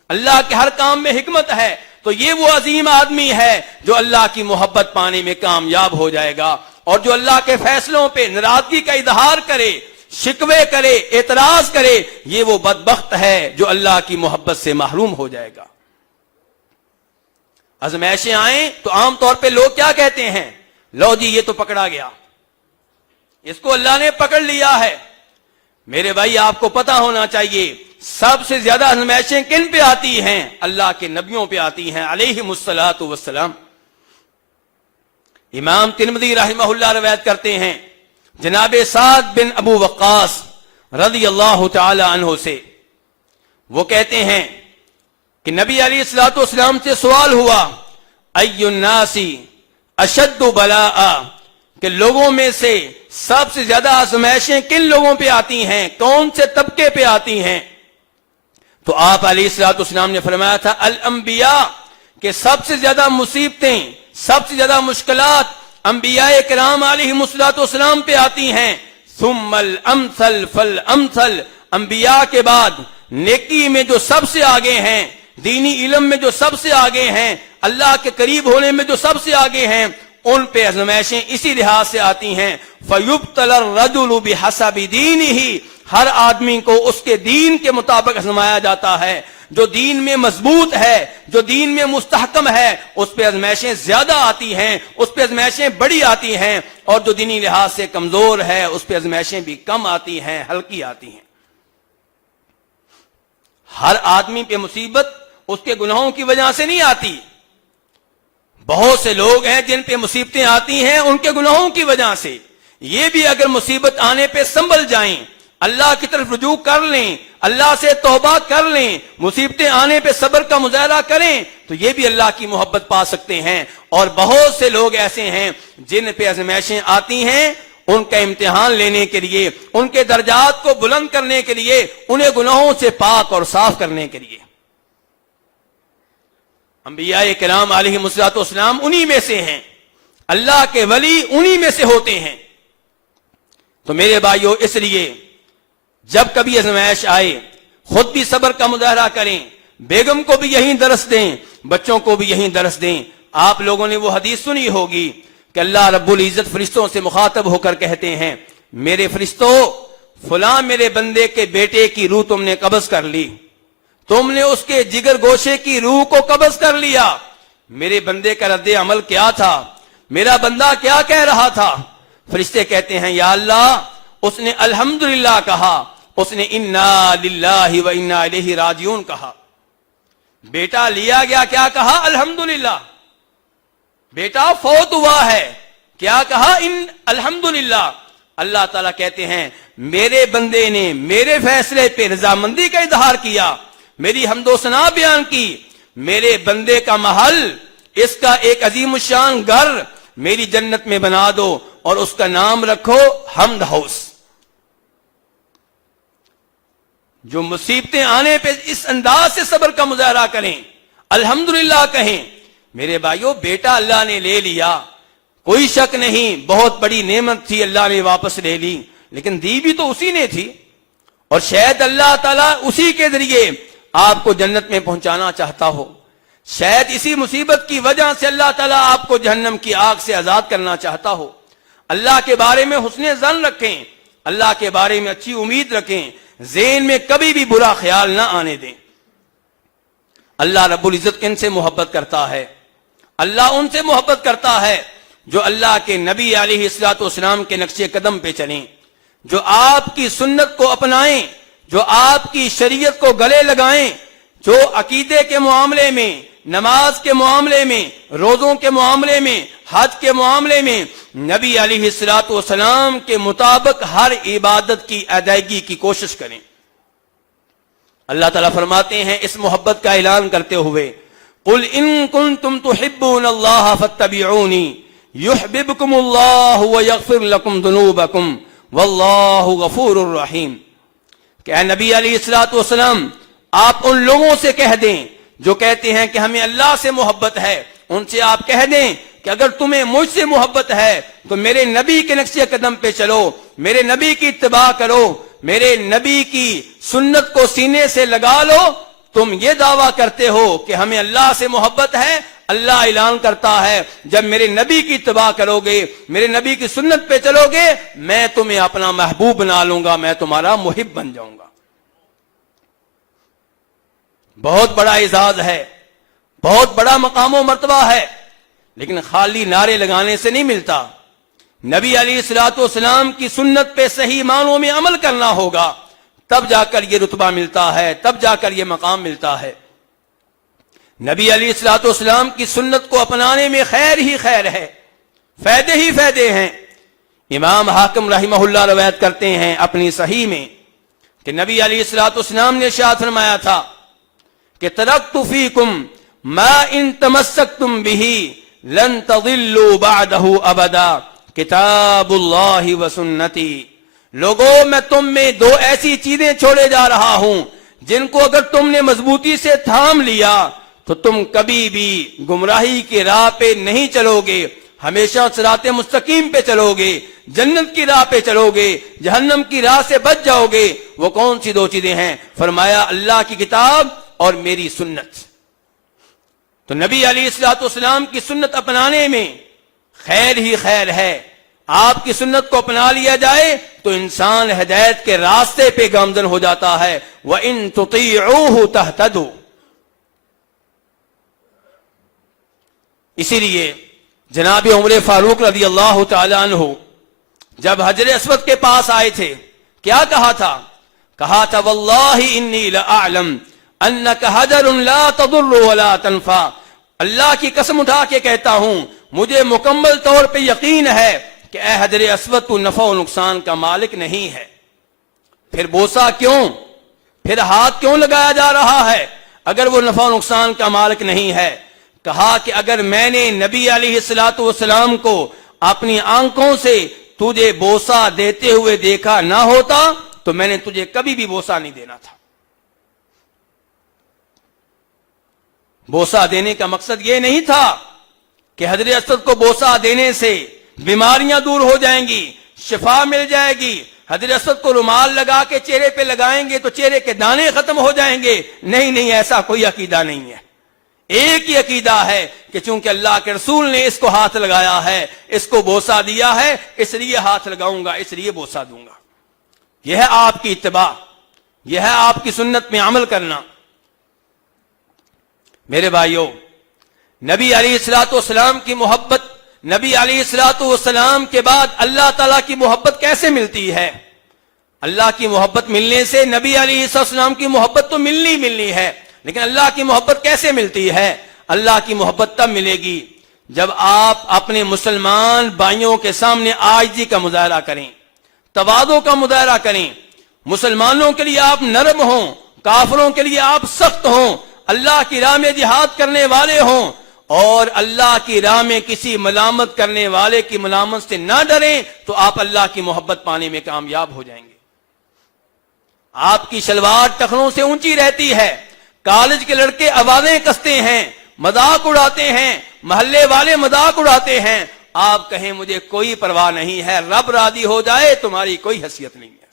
اللہ کے ہر کام میں حکمت ہے، تو یہ وہ عظیم آدمی ہے جو اللہ کی محبت پانے میں کامیاب ہو جائے گا۔ اور جو اللہ کے فیصلوں پہ ناراضگی کا اظہار کرے، شکوے کرے، اعتراض کرے، یہ وہ بدبخت ہے جو اللہ کی محبت سے محروم ہو جائے گا۔ آزمائشیں آئیں تو عام طور پہ لوگ کیا کہتے ہیں؟ لو جی یہ تو پکڑا گیا، اس کو اللہ نے پکڑ لیا ہے۔ میرے بھائی، آپ کو پتا ہونا چاہیے سب سے زیادہ آزمائشیں کن پہ آتی ہیں؟ اللہ کے نبیوں پہ آتی ہیں علیہم الصلاۃ والسلام۔ امام ترمذی رحمہ اللہ روایت کرتے ہیں جناب سعد بن ابو وقاص رضی اللہ تعالی عنہ سے، وہ کہتے ہیں کہ نبی علیہ الصلوۃ والسلام سے سوال ہوا، ای الناس اشد بلاء، کہ لوگوں میں سے سب سے زیادہ آزمائشیں کن لوگوں پہ آتی ہیں، کون سے طبقے پہ آتی ہیں؟ تو آپ علیہ الصلوۃ والسلام نے فرمایا تھا الانبیاء، کہ سب سے زیادہ مصیبتیں، سب سے زیادہ مشکلات انبیاء کرام علیہم الصلوۃ والسلام پہ آتی ہیں۔ ثم الامثل فالامثل، انبیاء کے بعد نیکی میں جو سب سے آگے ہیں، دینی علم میں جو سب سے آگے ہیں، اللہ کے قریب ہونے میں جو سب سے آگے ہیں، ان پہ آزمائشیں اسی لحاظ سے آتی ہیں۔ فَيُبْتَلَى الرَّجُلُ بِحَسَبِ دِينِهِ، ہر آدمی کو اس کے دین کے مطابق آزمایا جاتا ہے۔ جو دین میں مضبوط ہے، جو دین میں مستحکم ہے، اس پہ آزمائشیں زیادہ آتی ہیں، اس پہ آزمائشیں بڑی آتی ہیں، اور جو دینی لحاظ سے کمزور ہے اس پہ آزمائشیں بھی کم آتی ہیں، ہلکی آتی ہیں۔ ہر آدمی پہ مصیبت اس کے گناہوں کی وجہ سے نہیں آتی۔ بہت سے لوگ ہیں جن پہ مصیبتیں آتی ہیں ان کے گناہوں کی وجہ سے۔ یہ بھی اگر مصیبت آنے پہ سنبھل جائیں، اللہ کی طرف رجوع کر لیں، اللہ سے توبہ کر لیں، مصیبتیں آنے پہ صبر کا مظاہرہ کریں، تو یہ بھی اللہ کی محبت پا سکتے ہیں۔ اور بہت سے لوگ ایسے ہیں جن پہ آزمائشیں آتی ہیں، ان کا امتحان لینے کے لیے، ان کے درجات کو بلند کرنے کے لیے، انہیں گناہوں سے پاک اور صاف کرنے کے لیے۔ انبیاء کرام علیہ الصلوۃ والسلام انہی میں سے ہیں، اللہ کے ولی انہی میں سے ہوتے ہیں۔ تو میرے بھائیو، اس لیے جب کبھی آزمائش آئے خود بھی صبر کا مظاہرہ کریں، بیگم کو بھی یہی درس دیں، بچوں کو بھی یہی درس دیں۔ آپ لوگوں نے وہ حدیث سنی ہوگی کہ اللہ رب العزت فرشتوں سے مخاطب ہو کر کہتے ہیں، میرے فرشتوں، فلاں میرے بندے کے بیٹے کی روح تم نے قبض کر لی، تم نے اس کے جگر گوشے کی روح کو قبض کر لیا۔ میرے بندے کا رد عمل کیا تھا؟ میرا بندہ کیا کہہ رہا تھا؟ فرشتے کہتے ہیں یا اللہ، اس نے الحمدللہ کہا، اس نے انا للہ و انا الیہ راجعون کہا۔ بیٹا لیا گیا، کیا کہا؟ الحمدللہ۔ بیٹا فوت ہوا ہے، کیا کہا؟ الحمدللہ۔ اللہ تعالیٰ کہتے ہیں میرے بندے نے میرے فیصلے پہ رضامندی کا اظہار کیا، میری حمد و ثنا بیان کی، میرے بندے کا محل، اس کا ایک عظیم الشان گھر میری جنت میں بنا دو اور اس کا نام رکھو حمد ہاؤس۔ جو مصیبتیں آنے پہ اس انداز سے صبر کا مظاہرہ کریں، الحمدللہ کہیں۔ میرے بھائیو، بیٹا اللہ نے لے لیا، کوئی شک نہیں، بہت بڑی نعمت تھی، اللہ نے واپس لے لی، لیکن دی بھی تو اسی نے تھی، اور شاید اللہ تعالیٰ اسی کے ذریعے آپ کو جنت میں پہنچانا چاہتا ہو، شاید اسی مصیبت کی وجہ سے اللہ تعالیٰ آپ کو جہنم کی آگ سے آزاد کرنا چاہتا ہو۔ اللہ کے بارے میں حسن ظن رکھیں، اللہ کے بارے میں اچھی امید رکھیں، ذہن میں کبھی بھی برا خیال نہ آنے دیں۔ اللہ رب العزت کن سے محبت کرتا ہے؟ اللہ ان سے محبت کرتا ہے جو اللہ کے نبی علیہ الصلوۃ والسلام کے نقش قدم پہ چلیں، جو آپ کی سنت کو اپنائیں، جو آپ کی شریعت کو گلے لگائیں، جو عقیدے کے معاملے میں، نماز کے معاملے میں، روزوں کے معاملے میں، حج کے معاملے میں نبی علیہ الصلوۃ والسلام کے مطابق ہر عبادت کی ادائیگی کی کوشش کریں۔ اللہ تعالیٰ فرماتے ہیں اس محبت کا اعلان کرتے ہوئے، قل ان کنتم تحبون اللہ فاتبعونی یحببکم اللہ ویغفر لکم ذنوبکم واللہ غفور الرحیم، کہ اے نبی علیہ الصلوۃ والسلام، آپ ان لوگوں سے کہہ دیں جو کہتے ہیں کہ ہمیں اللہ سے محبت ہے، ان سے آپ کہہ دیں کہ اگر تمہیں مجھ سے محبت ہے تو میرے نبی کے نقش قدم پہ چلو، میرے نبی کی اتباع کرو، میرے نبی کی سنت کو سینے سے لگا لو۔ تم یہ دعویٰ کرتے ہو کہ ہمیں اللہ سے محبت ہے، اللہ اعلان کرتا ہے جب میرے نبی کی اتباع کرو گے، میرے نبی کی سنت پہ چلو گے، میں تمہیں اپنا محبوب بنا لوں گا، میں تمہارا محب بن جاؤں گا۔ بہت بڑا اعزاز ہے، بہت بڑا مقام و مرتبہ ہے، لیکن خالی نعرے لگانے سے نہیں ملتا۔ نبی علیہ الصلوۃ والسلام کی سنت پہ صحیح معنوں میں عمل کرنا ہوگا، تب جا کر یہ رتبہ ملتا ہے، تب جا کر یہ مقام ملتا ہے۔ نبی علیہ الصلوۃ والسلام کی سنت کو اپنانے میں خیر ہی خیر ہے، فائدے ہی فائدے ہیں۔ امام حاکم رحمہ اللہ روایت کرتے ہیں اپنی صحیح میں کہ نبی علیہ الصلوۃ والسلام نے ارشاد فرمایا تھا کہ ترکت فیکم ما ان تمسکتم بہ لن تضلوا بعدہ ابدا، کتاب اللہ و سنتی۔ لوگوں، میں تم میں دو ایسی چیزیں چھوڑے جا رہا ہوں جن کو اگر تم نے مضبوطی سے تھام لیا تو تم کبھی بھی گمراہی کی راہ پہ نہیں چلو گے، ہمیشہ صراط مستقیم پہ چلو گے، جنت کی راہ پہ چلو گے، جہنم کی راہ سے بچ جاؤ گے۔ وہ کون سی دو چیزیں ہیں؟ فرمایا اللہ کی کتاب اور میری سنت۔ تو نبی علیہ الصلوۃ والسلام کی سنت اپنانے میں خیر ہی خیر ہے۔ آپ کی سنت کو اپنا لیا جائے تو انسان ہدایت کے راستے پہ گامزن ہو جاتا ہے۔ وَإِن تُطِيعُوهُ تَهْتَدُوا۔ اسی لیے جناب عمر فاروق رضی اللہ تعالی عنہ جب حجر اسود کے پاس آئے تھے، کیا کہا تھا؟ کہا تھا واللہ انی لأعلم انک حجر لا تضر ولا تنفع۔ اللہ کی قسم اٹھا کے کہتا ہوں، مجھے مکمل طور پہ یقین ہے کہ اے حجر اسود تو نفع و نقصان کا مالک نہیں ہے۔ پھر بوسہ کیوں؟ پھر ہاتھ کیوں لگایا جا رہا ہے اگر وہ نفع و نقصان کا مالک نہیں ہے؟ کہا کہ اگر میں نے نبی علیہ الصلوۃ والسلام کو اپنی آنکھوں سے تجھے بوسہ دیتے ہوئے دیکھا نہ ہوتا تو میں نے تجھے کبھی بھی بوسہ نہیں دینا تھا۔ بوسہ دینے کا مقصد یہ نہیں تھا کہ حجر اسود کو بوسہ دینے سے بیماریاں دور ہو جائیں گی، شفا مل جائے گی، حجر اسود کو رومال لگا کے چہرے پہ لگائیں گے تو چہرے کے دانے ختم ہو جائیں گے. نہیں، ایسا کوئی عقیدہ نہیں ہے. ایک ہی عقیدہ ہے کہ چونکہ اللہ کے رسول نے اس کو ہاتھ لگایا ہے، اس کو بوسہ دیا ہے، اس لیے ہاتھ لگاؤں گا، اس لیے بوسہ دوں گا. یہ ہے آپ کی اتباع، یہ ہے آپ کی سنت میں عمل کرنا. میرے بھائیوں، نبی علیہ الصلوۃ والسلام کی محبت، نبی علیہ الصلوۃ والسلام کے بعد اللہ تعالیٰ کی محبت کیسے ملتی ہے؟ اللہ کی محبت ملنے سے نبی علیہ السلام کی محبت تو ملنی ہے، لیکن اللہ کی محبت کیسے ملتی ہے؟ اللہ کی محبت تب ملے گی جب آپ اپنے مسلمان بھائیوں کے سامنے عاجزی کا مظاہرہ کریں، تواضع کا مظاہرہ کریں. مسلمانوں کے لیے آپ نرم ہوں، کافروں کے لیے آپ سخت ہوں، اللہ کی راہ میں جہاد کرنے والے ہوں، اور اللہ کی راہ میں کسی ملامت کرنے والے کی ملامت سے نہ ڈریں، تو آپ اللہ کی محبت پانے میں کامیاب ہو جائیں گے. آپ کی شلوار ٹخنوں سے اونچی رہتی ہے، کالج کے لڑکے آوازیں کستے ہیں، مذاق اڑاتے ہیں، محلے والے مذاق اڑاتے ہیں. آپ کہیں مجھے کوئی پرواہ نہیں ہے، رب راضی ہو جائے تمہاری کوئی حیثیت نہیں ہے.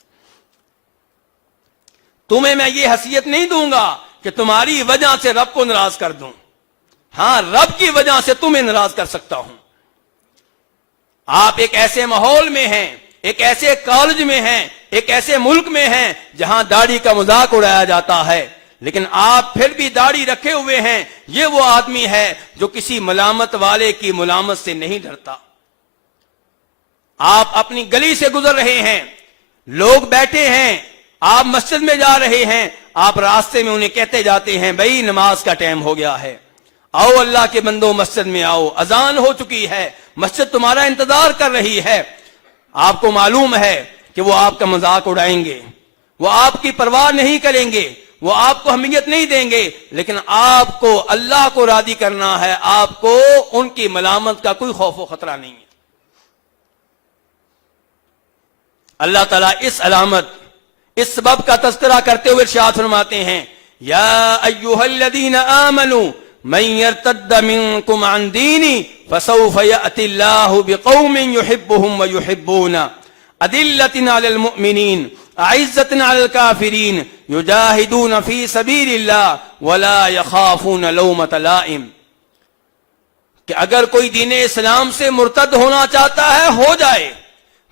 تمہیں میں یہ حیثیت نہیں دوں گا کہ تمہاری وجہ سے رب کو ناراض کر دوں. ہاں، رب کی وجہ سے تمہیں ناراض کر سکتا ہوں. آپ ایک ایسے ماحول میں ہیں، ایک ایسے کالج میں ہیں، ایک ایسے ملک میں ہیں جہاں داڑھی کا مذاق اڑایا جاتا ہے، لیکن آپ پھر بھی داڑھی رکھے ہوئے ہیں. یہ وہ آدمی ہے جو کسی ملامت والے کی ملامت سے نہیں ڈرتا. آپ اپنی گلی سے گزر رہے ہیں، لوگ بیٹھے ہیں، آپ مسجد میں جا رہے ہیں، آپ راستے میں انہیں کہتے جاتے ہیں بھائی نماز کا ٹائم ہو گیا ہے، آؤ اللہ کے بندو مسجد میں آؤ، اذان ہو چکی ہے، مسجد تمہارا انتظار کر رہی ہے. آپ کو معلوم ہے کہ وہ آپ کا مذاق اڑائیں گے، وہ آپ کی پرواہ نہیں کریں گے، وہ آپ کو اہمیت نہیں دیں گے، لیکن آپ کو اللہ کو راضی کرنا ہے، آپ کو ان کی ملامت کا کوئی خوف و خطرہ نہیں ہے. اللہ تعالیٰ اس علامت، اس سبب کا تذکرہ کرتے ہوئے ارشاد فرماتے ہیں یا ایھا الذین آمنوا من یرتد منکم عن دینی فسوف یأتی اللہ بقوم یحبهم ویحبون اذلۃ علی المؤمنین اعزۃ علی الکافرین یجاہدون فی سبیل اللہ ولا یخافون لومۃ لائم. کہ اگر کوئی دین اسلام سے مرتد ہونا چاہتا ہے ہو جائے،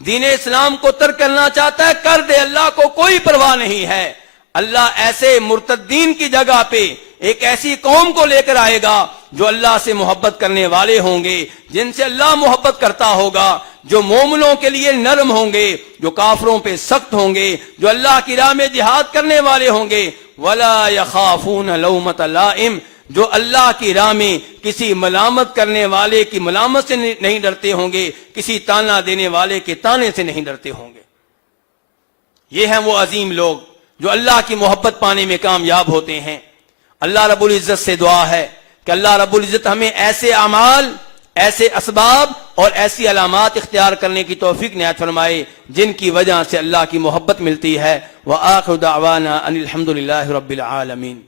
دین اسلام کو ترک کرنا چاہتا ہے کر دے، اللہ کو کوئی پرواہ نہیں ہے. اللہ ایسے مرتدین کی جگہ پہ ایک ایسی قوم کو لے کر آئے گا جو اللہ سے محبت کرنے والے ہوں گے، جن سے اللہ محبت کرتا ہوگا، جو مومنوں کے لیے نرم ہوں گے، جو کافروں پہ سخت ہوں گے، جو اللہ کی راہ میں جہاد کرنے والے ہوں گے. ولا یخافون لومۃ لائم، جو اللہ کی راہ میں کسی ملامت کرنے والے کی ملامت سے نہیں ڈرتے ہوں گے، کسی تانا دینے والے کے تانے سے نہیں ڈرتے ہوں گے. یہ ہیں وہ عظیم لوگ جو اللہ کی محبت پانے میں کامیاب ہوتے ہیں. اللہ رب العزت سے دعا ہے کہ اللہ رب العزت ہمیں ایسے اعمال، ایسے اسباب اور ایسی علامات اختیار کرنے کی توفیق عنایت فرمائے جن کی وجہ سے اللہ کی محبت ملتی ہے. وآخر دعوانا ان الحمد للہ رب العالمین.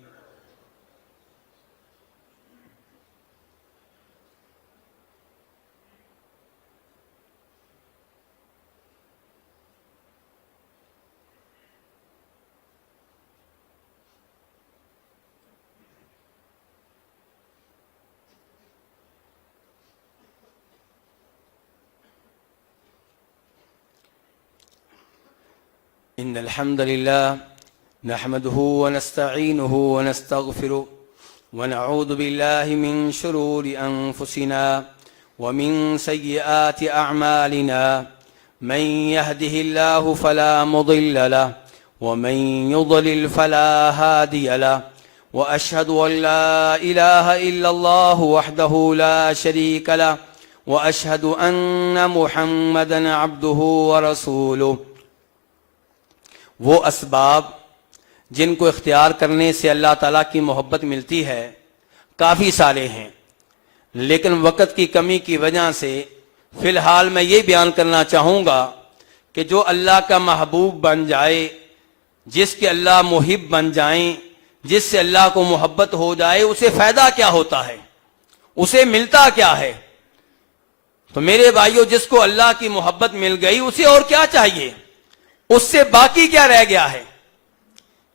إن الحمد لله نحمده ونستعينه ونستغفره ونعوذ بالله من شرور أنفسنا ومن سيئات أعمالنا من يهده الله فلا مضل له ومن يضلل فلا هادي له وأشهد أن لا إله إلا الله وحده لا شريك له وأشهد أن محمدا عبده ورسوله. وہ اسباب جن کو اختیار کرنے سے اللہ تعالیٰ کی محبت ملتی ہے کافی سارے ہیں، لیکن وقت کی کمی کی وجہ سے فی الحال میں یہ بیان کرنا چاہوں گا کہ جو اللہ کا محبوب بن جائے، جس کے اللہ محب بن جائیں، جس سے اللہ کو محبت ہو جائے، اسے فائدہ کیا ہوتا ہے، اسے ملتا کیا ہے؟ تو میرے بھائیوں، جس کو اللہ کی محبت مل گئی اسے اور کیا چاہیے؟ اس سے باقی کیا رہ گیا ہے؟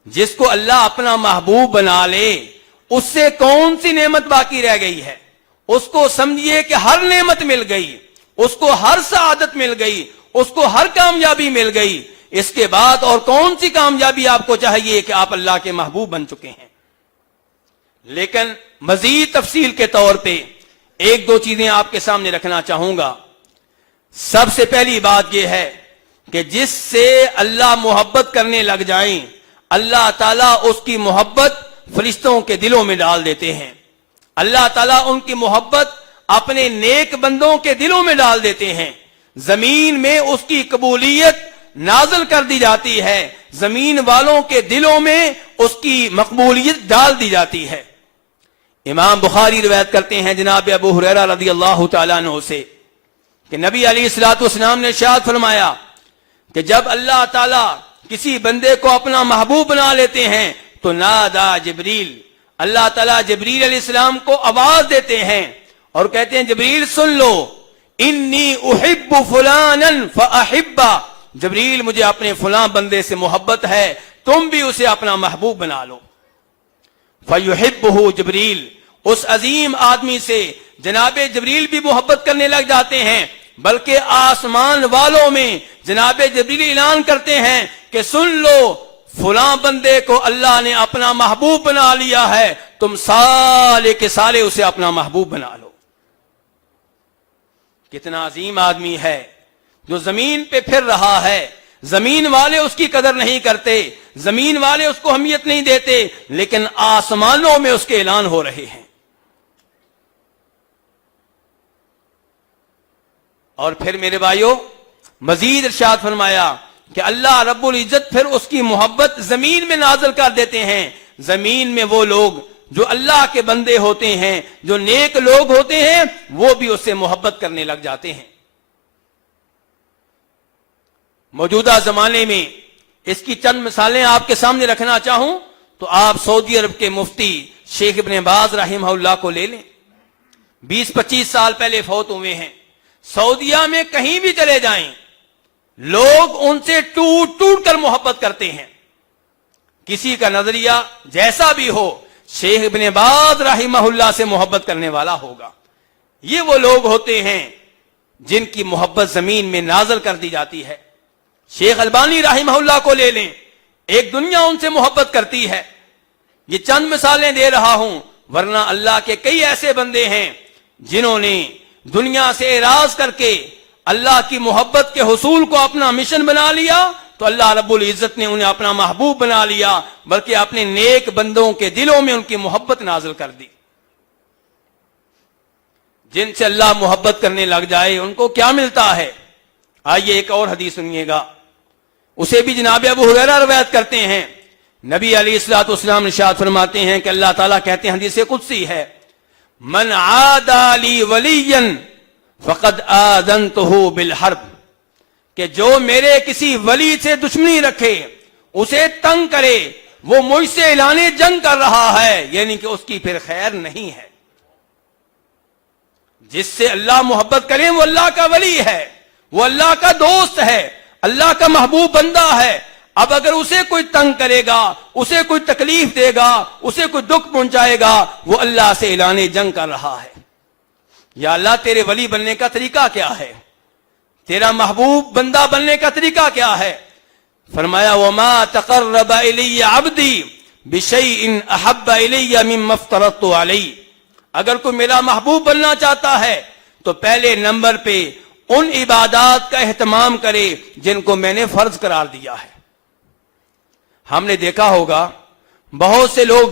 جس کو اللہ اپنا محبوب بنا لے اس سے کون سی نعمت باقی رہ گئی ہے؟ اس کو سمجھیے کہ ہر نعمت مل گئی، اس کو ہر سعادت مل گئی، اس کو ہر کامیابی مل گئی۔ اس کے بعد اور کون سی کامیابی آپ کو چاہیے کہ آپ اللہ کے محبوب بن چکے ہیں؟ لیکن مزید تفصیل کے طور پہ ایک دو چیزیں آپ کے سامنے رکھنا چاہوں گا۔ سب سے پہلی بات یہ ہے کہ جس سے اللہ محبت کرنے لگ جائیں، اللہ تعالیٰ اس کی محبت فرشتوں کے دلوں میں ڈال دیتے ہیں۔ اللہ تعالیٰ ان کی محبت اپنے نیک بندوں کے دلوں میں ڈال دیتے ہیں۔ زمین میں اس کی قبولیت نازل کر دی جاتی ہے، زمین والوں کے دلوں میں اس کی مقبولیت ڈال دی جاتی ہے۔ امام بخاری روایت کرتے ہیں جناب ابو ہریرہ رضی اللہ تعالیٰ عنہ سے کہ نبی علیہ الصلوۃ والسلام نے ارشاد فرمایا کہ جب اللہ تعالیٰ کسی بندے کو اپنا محبوب بنا لیتے ہیں تو نادا جبریل، اللہ تعالیٰ جبریل علیہ السلام کو آواز دیتے ہیں اور کہتے ہیں جبریل سن لو، انی احب فلانا فاحبا، جبریل مجھے اپنے فلاں بندے سے محبت ہے، تم بھی اسے اپنا محبوب بنا لو۔ فیحبہ جبریل، اس عظیم آدمی سے جناب جبریل بھی محبت کرنے لگ جاتے ہیں، بلکہ آسمان والوں میں جناب جبریل اعلان کرتے ہیں کہ سن لو فلاں بندے کو اللہ نے اپنا محبوب بنا لیا ہے، تم سالے کے سالے اسے اپنا محبوب بنا لو۔ کتنا عظیم آدمی ہے جو زمین پہ پھر رہا ہے، زمین والے اس کی قدر نہیں کرتے، زمین والے اس کو اہمیت نہیں دیتے، لیکن آسمانوں میں اس کے اعلان ہو رہے ہیں۔ اور پھر میرے بھائیو مزید ارشاد فرمایا کہ اللہ رب العزت پھر اس کی محبت زمین میں نازل کر دیتے ہیں۔ زمین میں وہ لوگ جو اللہ کے بندے ہوتے ہیں، جو نیک لوگ ہوتے ہیں، وہ بھی اس سے محبت کرنے لگ جاتے ہیں۔ موجودہ زمانے میں اس کی چند مثالیں آپ کے سامنے رکھنا چاہوں تو آپ سعودی عرب کے مفتی شیخ ابن باز رحمہ اللہ کو لے لیں۔ 20-25 سال پہلے فوت ہوئے ہیں۔ سعودیہ میں کہیں بھی چلے جائیں لوگ ان سے ٹوٹ ٹوٹ کر محبت کرتے ہیں۔ کسی کا نظریہ جیسا بھی ہو، شیخ ابن باز رحمہ اللہ سے محبت کرنے والا ہوگا۔ یہ وہ لوگ ہوتے ہیں جن کی محبت زمین میں نازل کر دی جاتی ہے۔ شیخ البانی رحمہ اللہ کو لے لیں، ایک دنیا ان سے محبت کرتی ہے۔ یہ چند مثالیں دے رہا ہوں، ورنہ اللہ کے کئی ایسے بندے ہیں جنہوں نے دنیا سے اعراض کر کے اللہ کی محبت کے حصول کو اپنا مشن بنا لیا تو اللہ رب العزت نے انہیں اپنا محبوب بنا لیا، بلکہ اپنے نیک بندوں کے دلوں میں ان کی محبت نازل کر دی۔ جن سے اللہ محبت کرنے لگ جائے ان کو کیا ملتا ہے؟ آئیے ایک اور حدیث سنیے گا، اسے بھی جناب ابو ہریرہ روایت کرتے ہیں۔ نبی علیہ الصلوۃ والسلام ارشاد فرماتے ہیں کہ اللہ تعالیٰ کہتے ہیں، حدیث قدسی ہے، من عادى لي وليا فقد آذنته بالحرب، کہ جو میرے کسی ولی سے دشمنی رکھے، اسے تنگ کرے، وہ مجھ سے اعلان جنگ کر رہا ہے، یعنی کہ اس کی پھر خیر نہیں ہے۔ جس سے اللہ محبت کرے وہ اللہ کا ولی ہے، وہ اللہ کا دوست ہے، اللہ کا محبوب بندہ ہے۔ اب اگر اسے کوئی تنگ کرے گا، اسے کوئی تکلیف دے گا، اسے کوئی دکھ پہنچائے گا، وہ اللہ سے اعلان جنگ کر رہا ہے۔ یا اللہ تیرے ولی بننے کا طریقہ کیا ہے؟ تیرا محبوب بندہ بننے کا طریقہ کیا ہے؟ فرمایا وَمَا تَقَرَّبَ إِلَيَّ عَبْدِي بِشَيْءٍ أَحَبَّ إِلَيَّ مِمَّا افْتَرَضْتُ عَلَيْهِ، اگر کوئی میرا محبوب بننا چاہتا ہے تو پہلے نمبر پہ ان عبادات کا اہتمام کرے جن کو میں نے فرض قرار دیا ہے۔ ہم نے دیکھا ہوگا بہت سے لوگ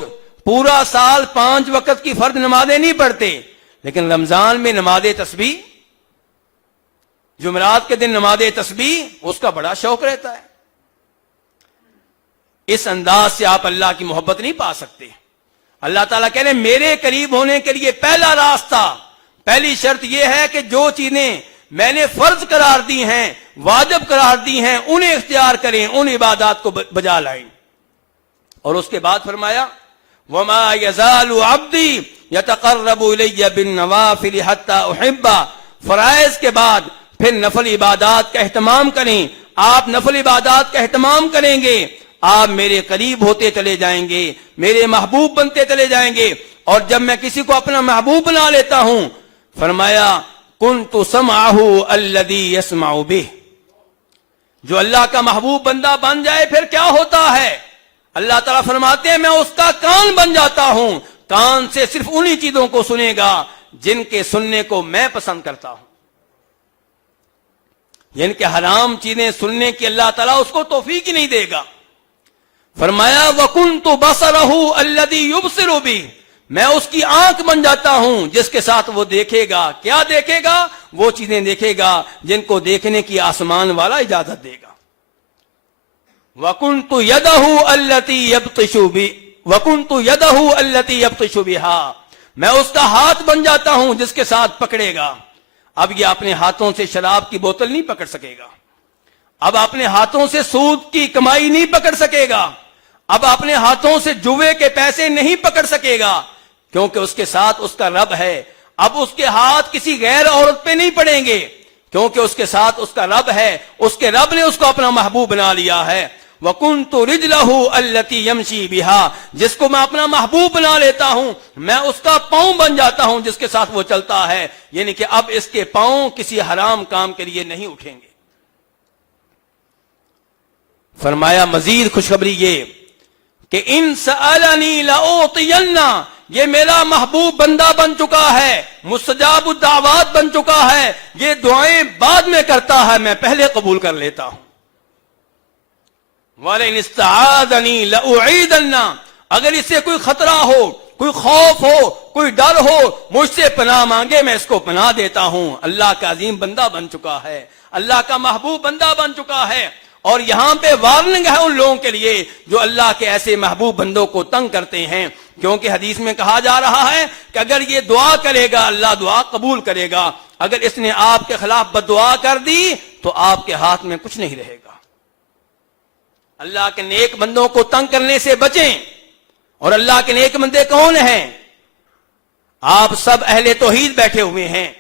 پورا سال 5 وقت کی فرض نمازیں نہیں پڑھتے، لیکن رمضان میں نماز تسبیح، جمعرات کے دن نماز تسبیح اس کا بڑا شوق رہتا ہے۔ اس انداز سے آپ اللہ کی محبت نہیں پا سکتے۔ اللہ تعالیٰ کہہ رہے ہیں میرے قریب ہونے کے لیے پہلا راستہ، پہلی شرط یہ ہے کہ جو چیزیں میں نے فرض قرار دی ہیں، واجب قرار دی ہیں، انہیں اختیار کریں، ان عبادات کو بجا لائیں۔ اور اس کے بعد فرمایا وَمَا يَزَالُ عَبْدِي يَتَقَرَّبُ إِلَيَّ بِالنَّوَافِلِ حَتَّى أُحِبَّهُ، فرائض کے بعد پھر نفل عبادات کا اہتمام کریں، آپ نفل عبادات کا اہتمام کریں گے، آپ میرے قریب ہوتے چلے جائیں گے، میرے محبوب بنتے چلے جائیں گے۔ اور جب میں کسی کو اپنا محبوب بنا لیتا ہوں، فرمایا کنت سمعہ الذی یسمع بہ، جو اللہ کا محبوب بندہ بن جائے پھر کیا ہوتا ہے؟ اللہ تعالیٰ فرماتے ہیں میں اس کا کان بن جاتا ہوں، کان سے صرف انہی چیزوں کو سنے گا جن کے سننے کو میں پسند کرتا ہوں، جن کے حرام چیزیں سننے کی اللہ تعالیٰ اس کو توفیق ہی نہیں دے گا۔ فرمایا وَكُنْتُ بَصَرَهُ الَّذِي يُبْصِرُ بِهِ، میں اس کی آنکھ بن جاتا ہوں جس کے ساتھ وہ دیکھے گا۔ کیا دیکھے گا؟ وہ چیزیں دیکھے گا جن کو دیکھنے کی آسمان والا اجازت دے گا۔ وَكُنْتُ يَدَهُ الَّتِي يَبْطِشُ بِهَا، وَكُنْتُ يَدَهُ الَّتِي يَبْطِشُ بِهَا، میں اس کا ہاتھ بن جاتا ہوں جس کے ساتھ پکڑے گا۔ اب یہ اپنے ہاتھوں سے شراب کی بوتل نہیں پکڑ سکے گا، اب اپنے ہاتھوں سے سود کی کمائی نہیں پکڑ سکے گا، اب اپنے ہاتھوں سے جوے کے پیسے نہیں پکڑ سکے گا، کیونکہ اس کے ساتھ اس کا رب ہے۔ اب اس کے ہاتھ کسی غیر عورت پہ نہیں پڑیں گے، کیونکہ اس کے ساتھ اس کا رب ہے، اس کے رب نے اس کو اپنا محبوب بنا لیا ہے۔ وَكُنْتُ رِجْلَهُ الَّتِي يَمْشِي بِهَا، جس کو میں اپنا محبوب بنا لیتا ہوں میں اس کا پاؤں بن جاتا ہوں جس کے ساتھ وہ چلتا ہے، یعنی کہ اب اس کے پاؤں کسی حرام کام کے لیے نہیں اٹھیں گے۔ فرمایا مزید خوشخبری یہ کہ ان سألنی لأعطینہ، یہ میرا محبوب بندہ بن چکا ہے، مستجاب الدعوات بن چکا ہے، یہ دعائیں بعد میں کرتا ہے، میں پہلے قبول کر لیتا ہوں۔ وَلَئِنِ اسْتَعَاذَنِي لَأُعِيذَنَّ، اگر اس سے کوئی خطرہ ہو، کوئی خوف ہو، کوئی ڈر ہو، مجھ سے پناہ مانگے میں اس کو پناہ دیتا ہوں۔ اللہ کا عظیم بندہ بن چکا ہے، اللہ کا محبوب بندہ بن چکا ہے۔ اور یہاں پہ وارننگ ہے ان لوگوں کے لیے جو اللہ کے ایسے محبوب بندوں کو تنگ کرتے ہیں، کیونکہ حدیث میں کہا جا رہا ہے کہ اگر یہ دعا کرے گا اللہ دعا قبول کرے گا، اگر اس نے آپ کے خلاف بد دعا کر دی تو آپ کے ہاتھ میں کچھ نہیں رہے گا۔ اللہ کے نیک بندوں کو تنگ کرنے سے بچیں۔ اور اللہ کے نیک بندے کون ہیں؟ آپ سب اہل توحید بیٹھے ہوئے ہیں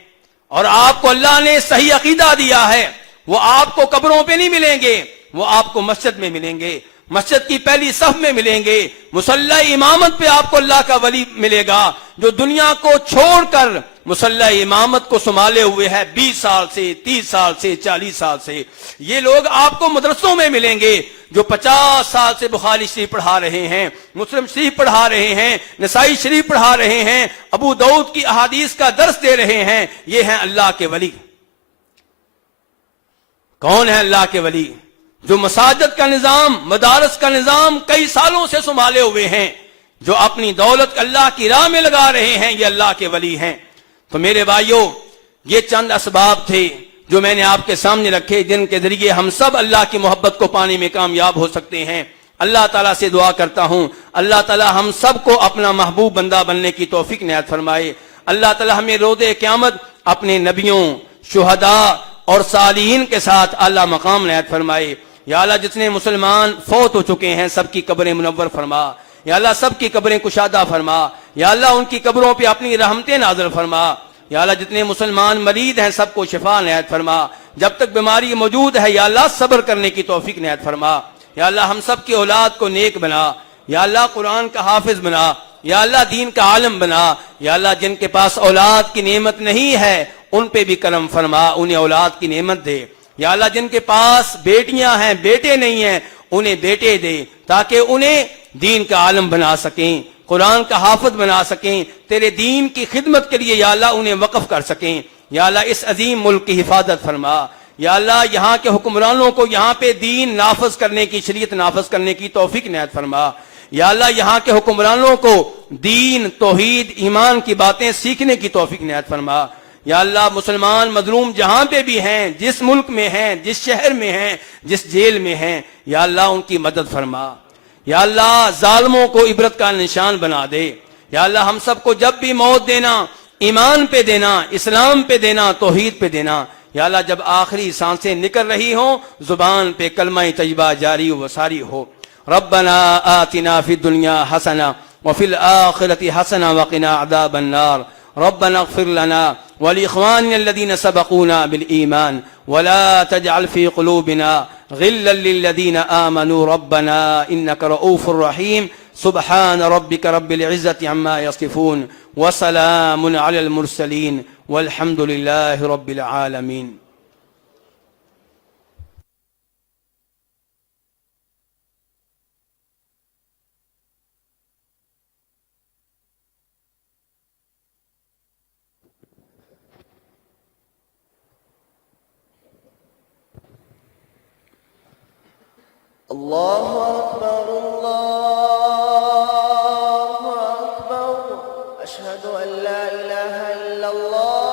اور آپ کو اللہ نے صحیح عقیدہ دیا ہے، وہ آپ کو قبروں پہ نہیں ملیں گے، وہ آپ کو مسجد میں ملیں گے، مسجد کی پہلی صف میں ملیں گے، مصلی امامت پہ آپ کو اللہ کا ولی ملے گا جو دنیا کو چھوڑ کر مصلی امامت کو سنبھالے ہوئے ہے 20 سال سے، 30 سال سے، 40 سال سے۔ یہ لوگ آپ کو مدرسوں میں ملیں گے جو 50 سال سے بخاری شریف پڑھا رہے ہیں، مسلم شریف پڑھا رہے ہیں، نسائی شریف پڑھا رہے ہیں، ابو داؤد کی احادیث کا درس دے رہے ہیں۔ یہ ہیں اللہ کے ولی۔ کون ہے اللہ کے ولی؟ جو مساجد کا نظام، مدارس کا نظام کئی سالوں سے سنبھالے ہوئے ہیں، جو اپنی دولت اللہ کی راہ میں لگا رہے ہیں، یہ اللہ کے ولی ہیں۔ تو میرے بھائیوں، یہ چند اسباب تھے جو میں نے آپ کے سامنے رکھے جن کے ذریعے ہم سب اللہ کی محبت کو پانے میں کامیاب ہو سکتے ہیں۔ اللہ تعالیٰ سے دعا کرتا ہوں اللہ تعالیٰ ہم سب کو اپنا محبوب بندہ بننے کی توفیق عنایت فرمائے۔ اللہ تعالیٰ ہمیں روز قیامت اپنے نبیوں، شہداء اور صالحین کے ساتھ اعلیٰ مقام عنایت فرمائے۔ یا اللہ جتنے مسلمان فوت ہو چکے ہیں سب کی قبریں منور فرما، یا اللہ سب کی قبریں کشادہ فرما، یا اللہ ان کی قبروں پہ اپنی رحمتیں نازل فرما۔ یا اللہ جتنے مسلمان مریض ہیں سب کو شفا عنایت فرما، جب تک بیماری موجود ہے یا اللہ صبر کرنے کی توفیق عنایت فرما۔ یا اللہ ہم سب کی اولاد کو نیک بنا، یا اللہ قرآن کا حافظ بنا، یا اللہ دین کا عالم بنا۔ یا اللہ جن کے پاس اولاد کی نعمت نہیں ہے ان پہ بھی کرم فرما، انہیں اولاد کی نعمت دے۔ یا اللہ جن کے پاس بیٹیاں ہیں بیٹے نہیں ہیں انہیں بیٹے دے تاکہ انہیں دین کا عالم بنا سکیں، قرآن کا حافظ بنا سکیں، تیرے دین کی خدمت کے لیے یا اللہ انہیں وقف کر سکیں۔ یا اللہ اس عظیم ملک کی حفاظت فرما۔ یا اللہ یہاں کے حکمرانوں کو یہاں پہ دین نافذ کرنے کی، شریعت نافذ کرنے کی توفیق عنایت فرما۔ یا اللہ یہاں کے حکمرانوں کو دین، توحید، ایمان کی باتیں سیکھنے کی توفیق عنایت فرما۔ یا اللہ مسلمان مظلوم جہاں پہ بھی ہیں، جس ملک میں ہیں، جس شہر میں ہیں، جس جیل میں ہیں، یا اللہ ان کی مدد فرما۔ یا اللہ ظالموں کو عبرت کا نشان بنا دے۔ یا اللہ ہم سب کو جب بھی موت دینا ایمان پہ دینا، اسلام پہ دینا، توحید پہ دینا۔ یا اللہ جب آخری سانسیں نکل رہی ہوں زبان پہ کلمہ طیبہ جاری و ساری ہو۔ ربنا آتنا فی الدنیا حسنہ وفی الآخرۃ حسنہ وقنا عذاب النار۔ ربنا اغفر لنا ولإخواننا الذين سبقونا بالإيمان ولا تجعل في قلوبنا غلا للذين آمنوا ربنا إنك رؤوف رحيم. سبحان ربك رب العزة عما يصفون وسلام على المرسلين والحمد لله رب العالمين. الله أكبر الله أكبر أشهد أن لا إله إلا الله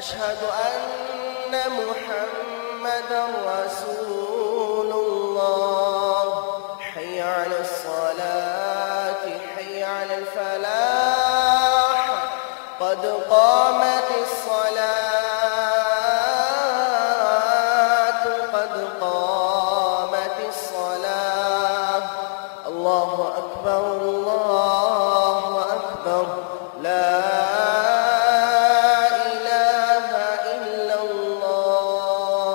أشهد أن محمدا رسول الله حي على الصلاة حي على الفلاح قد قامت الصلاة الله أكبر الله أكبر لا إله إلا الله.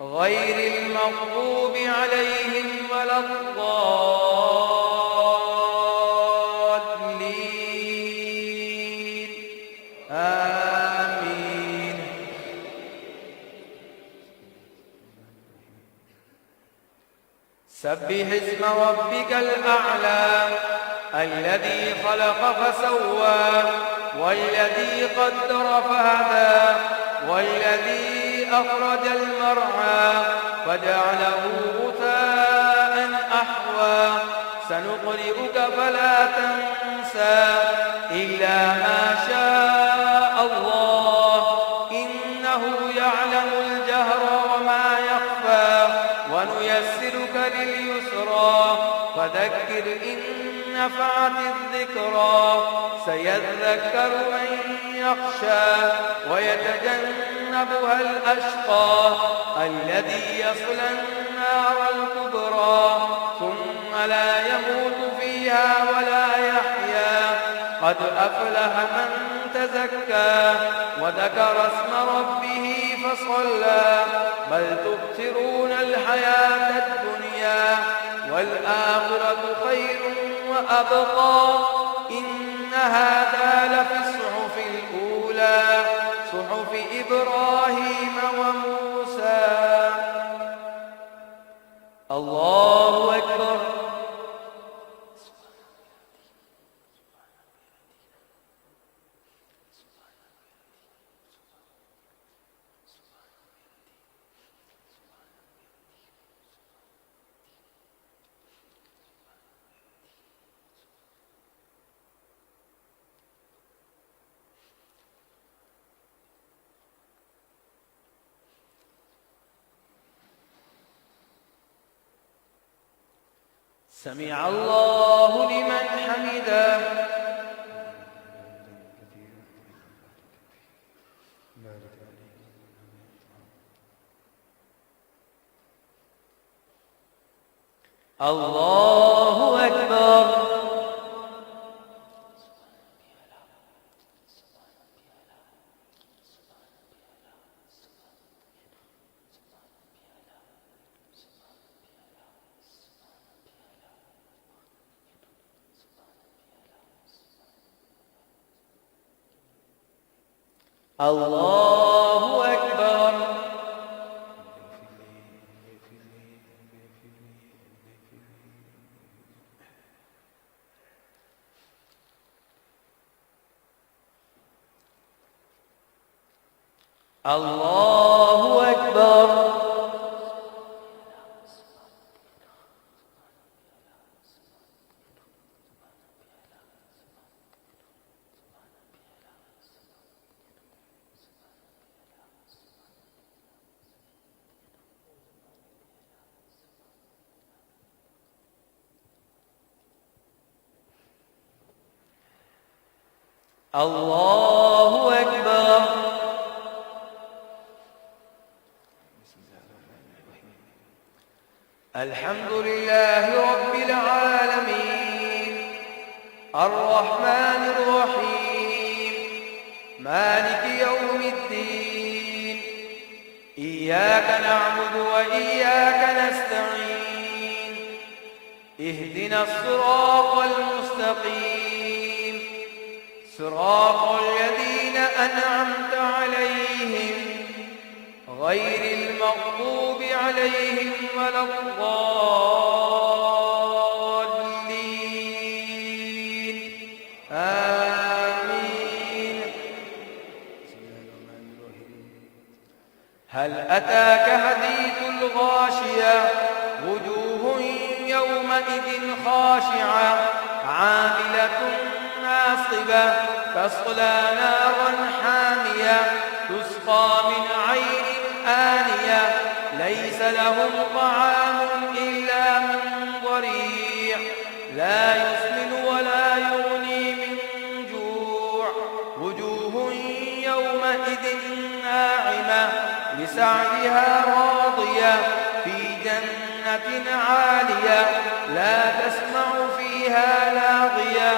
غير المغضوب عليهم ولا الضالين آمين. سبح اسم ربك الأعلى الذي خلق فسوى والذي قدر فهدى والذي أخرج المرعى فجعله غثاء أحوى سنقرئك فلا تنسى إلا ما شاء الله إنه يعلم الجهر وما يخفى ونيسرك لليسرى فذكر إن نفعت الذكرى سيذكر من يخشى ويتجنبها الأشقى الذي يصلى النار الكبرى ثم لا يموت فيها ولا يحيا قد أفلح من تزكى وذكر اسم ربه فصلى بل تؤثرون الحياة الدنيا والآخرة خير وأبقى إن هذا لفي الصحف الأولى صحف إبراهيم وموسى. الله أكبر. سمع الله لمن حمده. الله أكبر. الله أكبر. الله أكبر. الله أكبر. الحمد لله رب العالمين الرحمن الرحيم مالك يوم الدين إياك نعبد وإياك نستعين اهدنا الصراط المستقيم صراط الذين أنعمت عليهم غير المغضوب عليهم ولا الضالين آمين. هل أتاك حديث الغاشية وجوه يومئذ خاشعة عاملة ناصبة تصلى نارا حامية تسقى من عين آنية ليس لهم طعام إلا من ضريع لا يسمن ولا يغني من جوع وجوه يومئذ ناعمة لسعيها راضية في جنة عالية لا تسمع فيها لاغية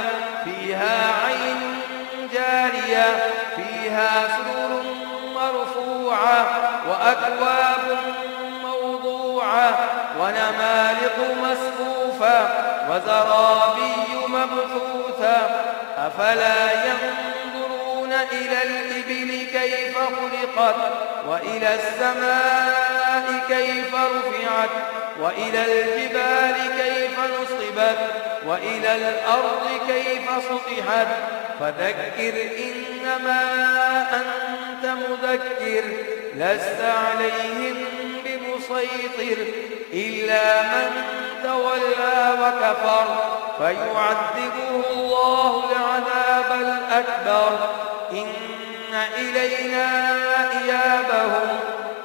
فيها عين جارية فيها سرور مرفوعة وأكواب موضوعة ونمارق مصفوفة وزرابي مبثوثة أفلا ينظرون إلى الإبل كيف خلقت وإلى السماء كيف رفعت وإلى الجبال كيف نصبت وإلى الأرض كيف سطحت فذكر إنما أنت مذكر لست عليهم بمسيطر إلا من تولى وكفر فيعذبه الله العذاب الأكبر إن إلينا إيابهم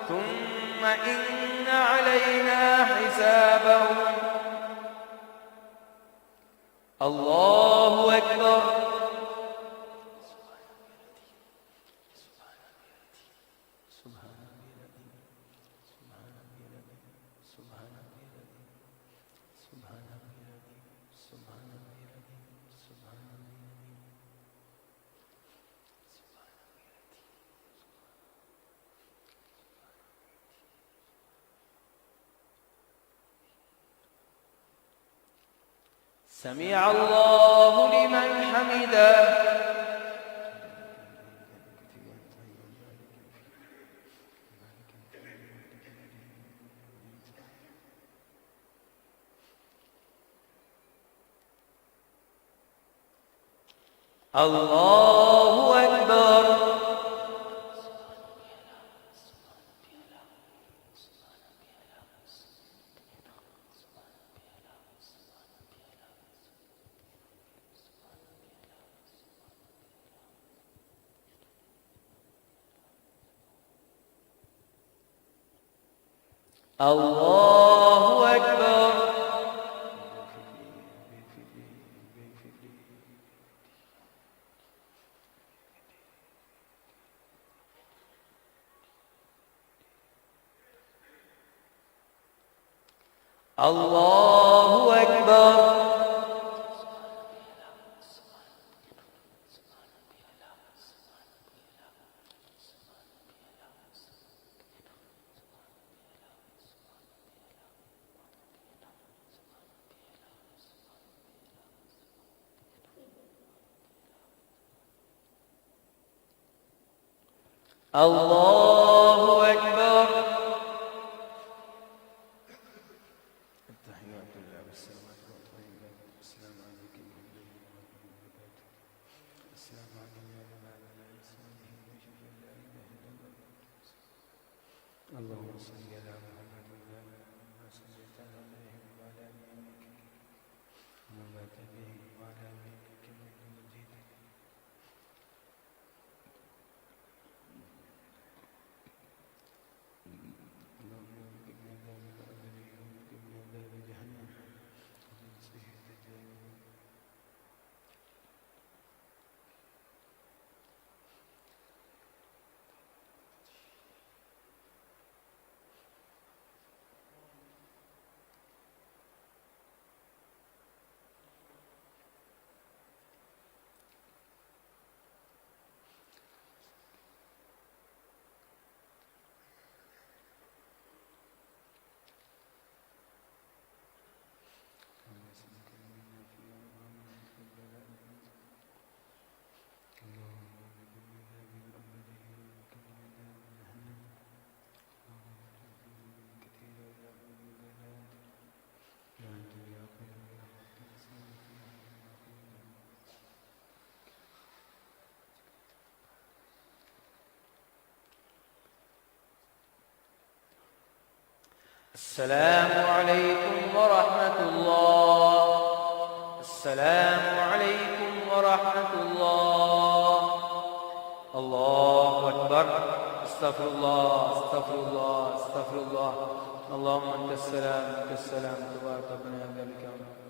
ثم إن علينا حسابهم. الله أكبر. سمع الله لمن حمده. الله أكبر. الله أكبر. الله أكبر. الله أكبر. التحيات لله والسلامات والطيبات السلام عليك يا أيها النبي السلام علينا وعلى الصالحين وشفيع لا إله إلا الله. اللهم صل على محمد وعلى ما صليت على إبراهيم وعلى آل إبراهيم وبارك عليه وعلى آل إبراهيم إنك مجيد. اللهم بارك لنا وبارك عذاب جهنم ومن سيء الدجال. السلام عليكم ورحمة الله. السلام عليكم ورحمة الله. الله أكبر. استغفر الله استغفر الله استغفر الله. اللهم أنت السلام أنت السلام تبارك ربنا يا ذا الكرم.